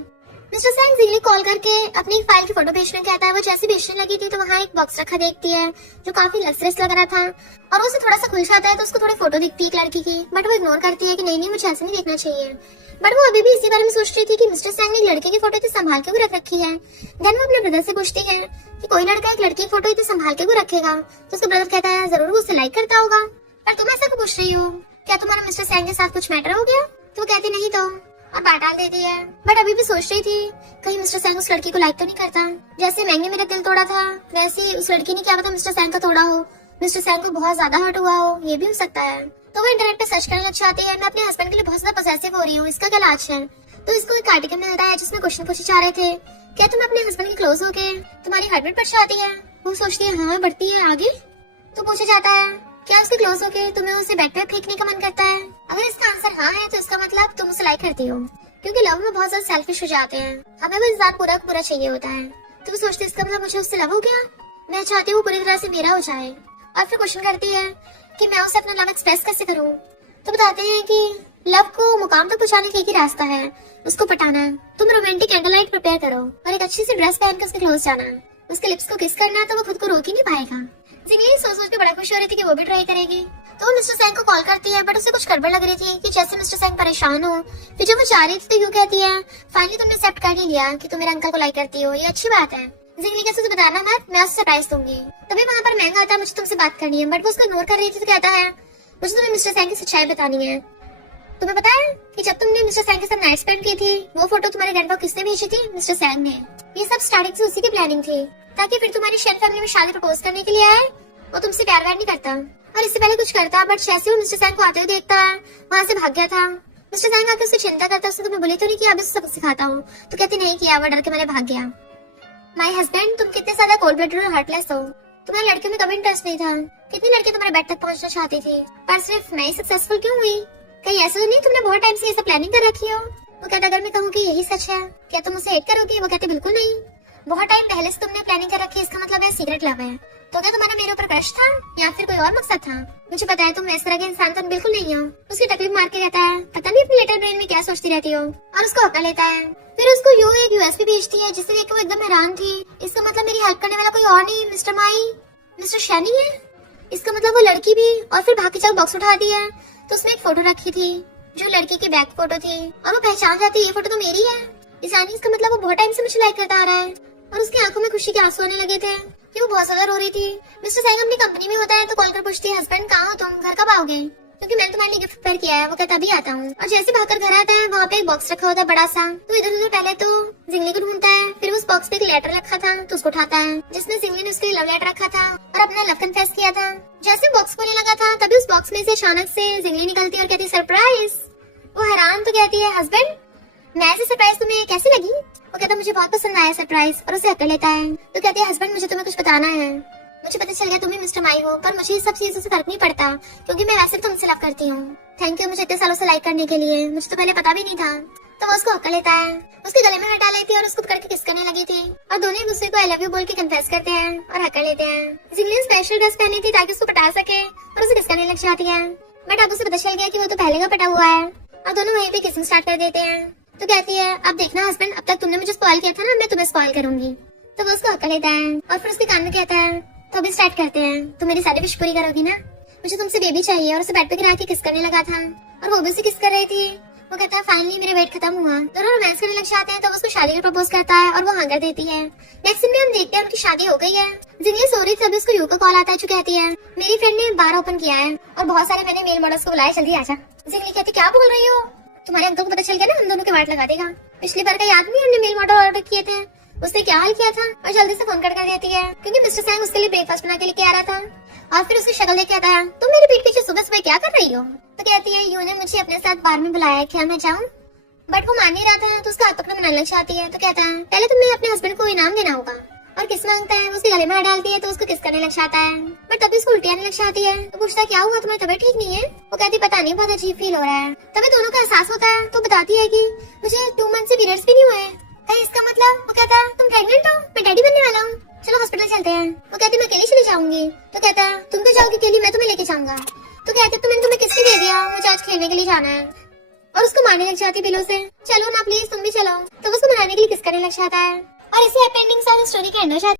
मिस्टर सेंग जिंगली कॉल करके अपनी एक फाइल की फोटो भेजने कहता है। वो जैसे भेजने लगी थी तो वहाँ एक बॉक्स रखा देखती है जो काफी लग्जरियस लग रहा था और उसे थोड़ा सा खुल जाता है तो उसको थोड़ी फोटो दिखती है एक लड़की की, बट वो इग्नोर करती है कि नहीं मुझे ऐसे नहीं देखना चाहिए। बट वो अभी भी इसी बारे में सोच रही थी कि मिस्टर सेंग ने एक लड़के की फोटो इतनी संभाल के रख रखी है। देन वो अपने ब्रदर से पूछती है कि कोई लड़का एक लड़की की फोटो इतनी संभाल के रखेगा। तो उसका ब्रदर कहता है जरूर वो उसे लाइक करता होगा, पर तुम ऐसा क्यों पूछ रही हो, क्या तुम्हारा मिस्टर सेंग के साथ कुछ मैटर हो गया? तो वो कहती नहीं तो, और बात डाल देती है। बट अभी भी सोच रही थी कहीं मिस्टर सेंग उस लड़की को लाइक तो नहीं करता, जैसे मैंग ने मेरा दिल तोड़ा था वैसे ही उस लड़की ने क्या पता मिस्टर सेंग का तोड़ा हो, मिस्टर सेंग को बहुत ज्यादा हर्ट हुआ हो, ये भी हो सकता है। तो वो इंटरनेट पे सर्च करने लग जाती है मैं अपने हस्बैंड के लिए बहुत ज्यादा पॉसेसिव हो रही हूँ, इसका क्या इलाज है। तो इसको एक आर्टिकल मिलता है जिसमें क्वेश्चन पूछे जा रहे थे क्या तुम अपने हस्बैंड के क्लोज हो गए, तुम्हारी हार्टबीट बढ़ जाती है? वो सोचती है हाँ बढ़ती है। आगे तो पूछा जाता है क्या उसके क्लोज हो गए तुम्हें उसे बेड पे फेंकने का मन करता है? अगर इसका आंसर हाँ है तो इसका मतलब तुम उसे लाइक करती हो, क्योंकि लव में बहुत ज्यादा सेल्फिश हो जाते हैं, हमें बस ज्यादा पूरा पूरा चाहिए होता है। तो वो सोचती है इसका मतलब मुझे उससे लव हो गया, मैं चाहती हूँ पूरी तरह से मेरा हो जाए। और फिर क्वेश्चन करती है कि मैं उसे अपना लव एक्सप्रेस कैसे करूँ। तो बताते हैं कि लव को मुकाम तक पहुँचाने का एक ही रास्ता है, उसको पटाना। तुम रोमांटिक कैंडल लाइट प्रिपेयर करो और एक अच्छी सी ड्रेस पहन कर उसके क्लोज जाना, उसके लिप्स को किस करना तो वो खुद को रोक ही नहीं पाएगा। जिंगली सोच के बड़ा खुश हो रही थी कि वो भी ट्राई करेगी। तो वो मिस्टर सेंग को कॉल करती है बट उसे कुछ गड़बड़ लग रही थी कि जैसे मिस्टर सेंग परेशान हो। फिर जब वो जा रही थी तो यूं कहती है फाइनली तुमने एक्सेप्ट कर ही लिया कि तुम मेरे अंकल को लाइक करती हो, ये अच्छी बात है। जिंगली कैसे तुझे बताना मत, मैं उसे सरप्राइज दूंगी। तभी वहाँ पर महंगा आता है मुझे तुमसे बात करनी है, बट वो उसको इग्नोर कर रही थी। तो कहता है मुझे तुम्हें मिस्टर सेंग की सच्चाई बतानी है। तुम्हें पता है कि जब तुमने मिस्टर सेंग के साथ नाइट स्पेंड की थी वो फोटो तुम्हारे ग्रैंडपा किसने भेजी थी? मिस्टर सेंग ने। ये सब स्टार्टिंग से उसी की प्लानिंग थी ताकि फिर तुम्हारी शेन फैमिली में शादी प्रपोज करने के लिए आए। वो तुमसे प्यार व्यार नहीं करता और इससे पहले कुछ करता, बट जैसे वो मिस्टर सेंग को आते हुए देखता है वहाँ से भाग गया था। मिस्टर सेंग आके उसकी चिंता करता, उसने तुम्हें बोली तो नहीं कि अभी सबक सिखाता हूँ? तो कहती नहीं किया, वो डर के मैंने भाग गया। माय हस्बैंड तुम कितने ज्यादा कोल्ड ब्लडेड और हार्टलेस हो, तुम्हारे लड़के में कभी इंटरेस्ट नहीं था। कितनी लड़की तुम्हारे बेड तक पहुंचना चाहती थी पर सिर्फ मैं ही सक्सेसफुल क्यों हुई? कहीं ऐसा तो नहीं तुमने बहुत टाइम से ये सब प्लानिंग कर रखी हो? वो कहता अगर मैं कहूँ कि यही सच है क्या तुम मुझे हेट करोगी? वो कहती बिल्कुल नहीं, बहुत टाइम पहले से तुमने प्लानिंग कर रखी है, इसका मतलब है सीक्रेट लव है। तो क्या तुम्हारा मेरे ऊपर क्रश था या फिर कोई और मकसद था? मुझे पता है तुम इस तरह के इंसान तो बिल्कुल नहीं हो। उसकी तकलीफ मार के कहता है पता नहीं अपनी लिटिल ब्रेन में क्या सोचती रहती हो, और उसको हका लेता है। फिर उसको यू एक यूएसपी भेजती है जिसे देख के वो एकदम हैरान थी। इसका मतलब मेरी हेल्प करने वाला कोई और नहीं मिस्टर माई, मिस्टर शैनी है। इसका मतलब वो लड़की भी, और फिर भाग के चल बॉक्स उठा दिया तो उसमें एक फोटो रखी थी जो लड़की की बैक फोटो थी, और वो पहचान जाती है ये फोटो तो मेरी है। इसका मतलब वो बहुत टाइम से मुझे लाइक करता आ रहा है, और उसकी आंखों में खुशी के आंसू आने लगे थे कि वो बहुत ज्यादा रो रही थी। मिस्टर सैंग अपनी कंपनी में होता है तो कॉल कर पूछती है हस्बैंड कहाँ हो तुम, घर कब आओगे, क्योंकि मैंने तुम्हारे लिए गिफ्ट प्रिपेयर किया है। वो कहता अभी आता हूँ, और जैसे भागकर घर आता है वहाँ पे एक बॉक्स रखा होता है बड़ा सा। तो इधर उधर पहले तो जिंगली को ढूंढता है, फिर उस बॉक्स पे एक लेटर रखा था तो उसको उठाता है जिसमें जिंगली ने उसके लिए लव लेटर रखा था और अपना लव कन्फेस किया था। जैसे बॉक्स खोलने लगा था तभी उस बॉक्स में से अचानक से जिंगली निकलती है और कहती सरप्राइज। वो हैरान तो कहती है हस्बैंड मैं ऐसी सरप्राइज तुम्हें कैसी लगी? वो कहता मुझे बहुत पसंद आया सरप्राइज, और उसे हक लेता है। तो कहती है हस्बैंड मुझे तुम्हें कुछ बताना है, मुझे पता चल गया तुम ही मिस्टर माई हो, पर मुझे इस सब चीजों से फर्क नहीं पड़ता क्योंकि मैं वैसे भी तुमसे लव करती हूँ। थैंक यू मुझे इतने सालों से लाइक करने के लिए, मुझे तो पहले पता भी नहीं था। तो वो उसको हक लेता है, उसके गले में हटा लेती है और उसको पकड़ के किस करने लगी थी, और दोनों एक दूसरे को आई लव यू बोल के कन्फेस करते हैं और हक लेते हैं। जिंगली ने स्पेशल ड्रेस पहनी थी ताकि उसको पटा सके और उसे किस करने लग जाती है, बट अब उसे पता चल गया कि वो तो पहले का पटा हुआ है, और दोनों वहीं पे किसिंग स्टार्ट कर देते हैं। तो कहती है अब देखना हस्बैंड अब तक तुमने मुझे स्पॉइल किया था ना, मैं तुम्हें स्पॉइल करूंगी। तो वो उसको हक लेता है और फिर उसके कान में कहता है तो अभी स्टार्ट करते हैं, तुम मेरी सारी विश पूरी करोगी ना, मुझे तुमसे बेबी चाहिए। और उसे बेड पे गिरा के किस करने लगा था और वो भी उसे किस कर रही थी। वो कहता है फाइनली मेरा वेट खत्म हुआ। दोनों रोमांस करने लग जाते हैं तो वो उसको शादी का प्रपोज करता है और वो हाँ कर देती है। नेक्स्ट सीन में हम देखते हैं उनकी शादी हो गई है। जिंगली सो रही तभी उसको यू का कॉल आता है जो कहती है मेरी फ्रेंड ने बार ओपन किया है और बहुत सारे मैंने मेल मॉडल्स को बुलाया, जल्दी आजा। जिंगली कहती क्या बोल रही हो, तुम्हारे अंकल को पता चल गया ना हम दोनों के वाट लगा देगा। पिछली बार का याद नहीं हमने मेल मॉडल ऑर्डर किए थे, उसने क्या हाल किया था, और जल्दी से फोन कर देती है क्योंकि मिस्टर सैंग उसके लिए ब्रेकफास्ट बना के लेके आ रहा था। और फिर उसकी शक्ल देख के आता है तुम मेरे पीठ पीछे सुबह सुबह क्या कर रही हो? तो कहती है यू ने मुझे अपने साथ बार में बुलाया है, क्या मैं जाऊँ? बट वो मान नहीं रहा था तो उसका हाथ पकड़ मनाने लग जाती है। तो कहता है पहले तुम्हें अपने हस्बैंड को इनाम देना होगा, और किस मांगता है, वो उसके गले में हाथ डालती है तो उसको किस करने लग जाता है, बट तभी उसको उल्टी आने लग जाती है। तो पूछता क्या हुआ, तुम्हारी तबीयत ठीक नहीं है? वो कहती पता नहीं बहुत अजीब फील हो रहा है। तभी दोनों का एहसास होता है तो बताती है कि मुझे 2 मंथ से पीरियड्स भी नहीं हुए। कहीं इसका मतलब, वो कहता है तुम प्रेग्नेंट हो, मैं डैडी बनने वाला हूँ, चलो हॉस्पिटल चलते हैं। वो कहती मैं अकेली चली जाऊंगी। तो कहता है तुम तो जाओगी अकेली, मैं तुम्हें लेके जाऊंगा। तो कहते तो मैंने तुम्हें किसके दे दिया, मुझे आज खेलने के लिए जाना है, और उसको मारने लग जाती बिलो से, चलो ना प्लीज तुम भी चलो। तो उसको मनाने के लिए किस करने लग जाता है, और इसी हैप्पी एंडिंग के साथ स्टोरी का एंड हो जाता है।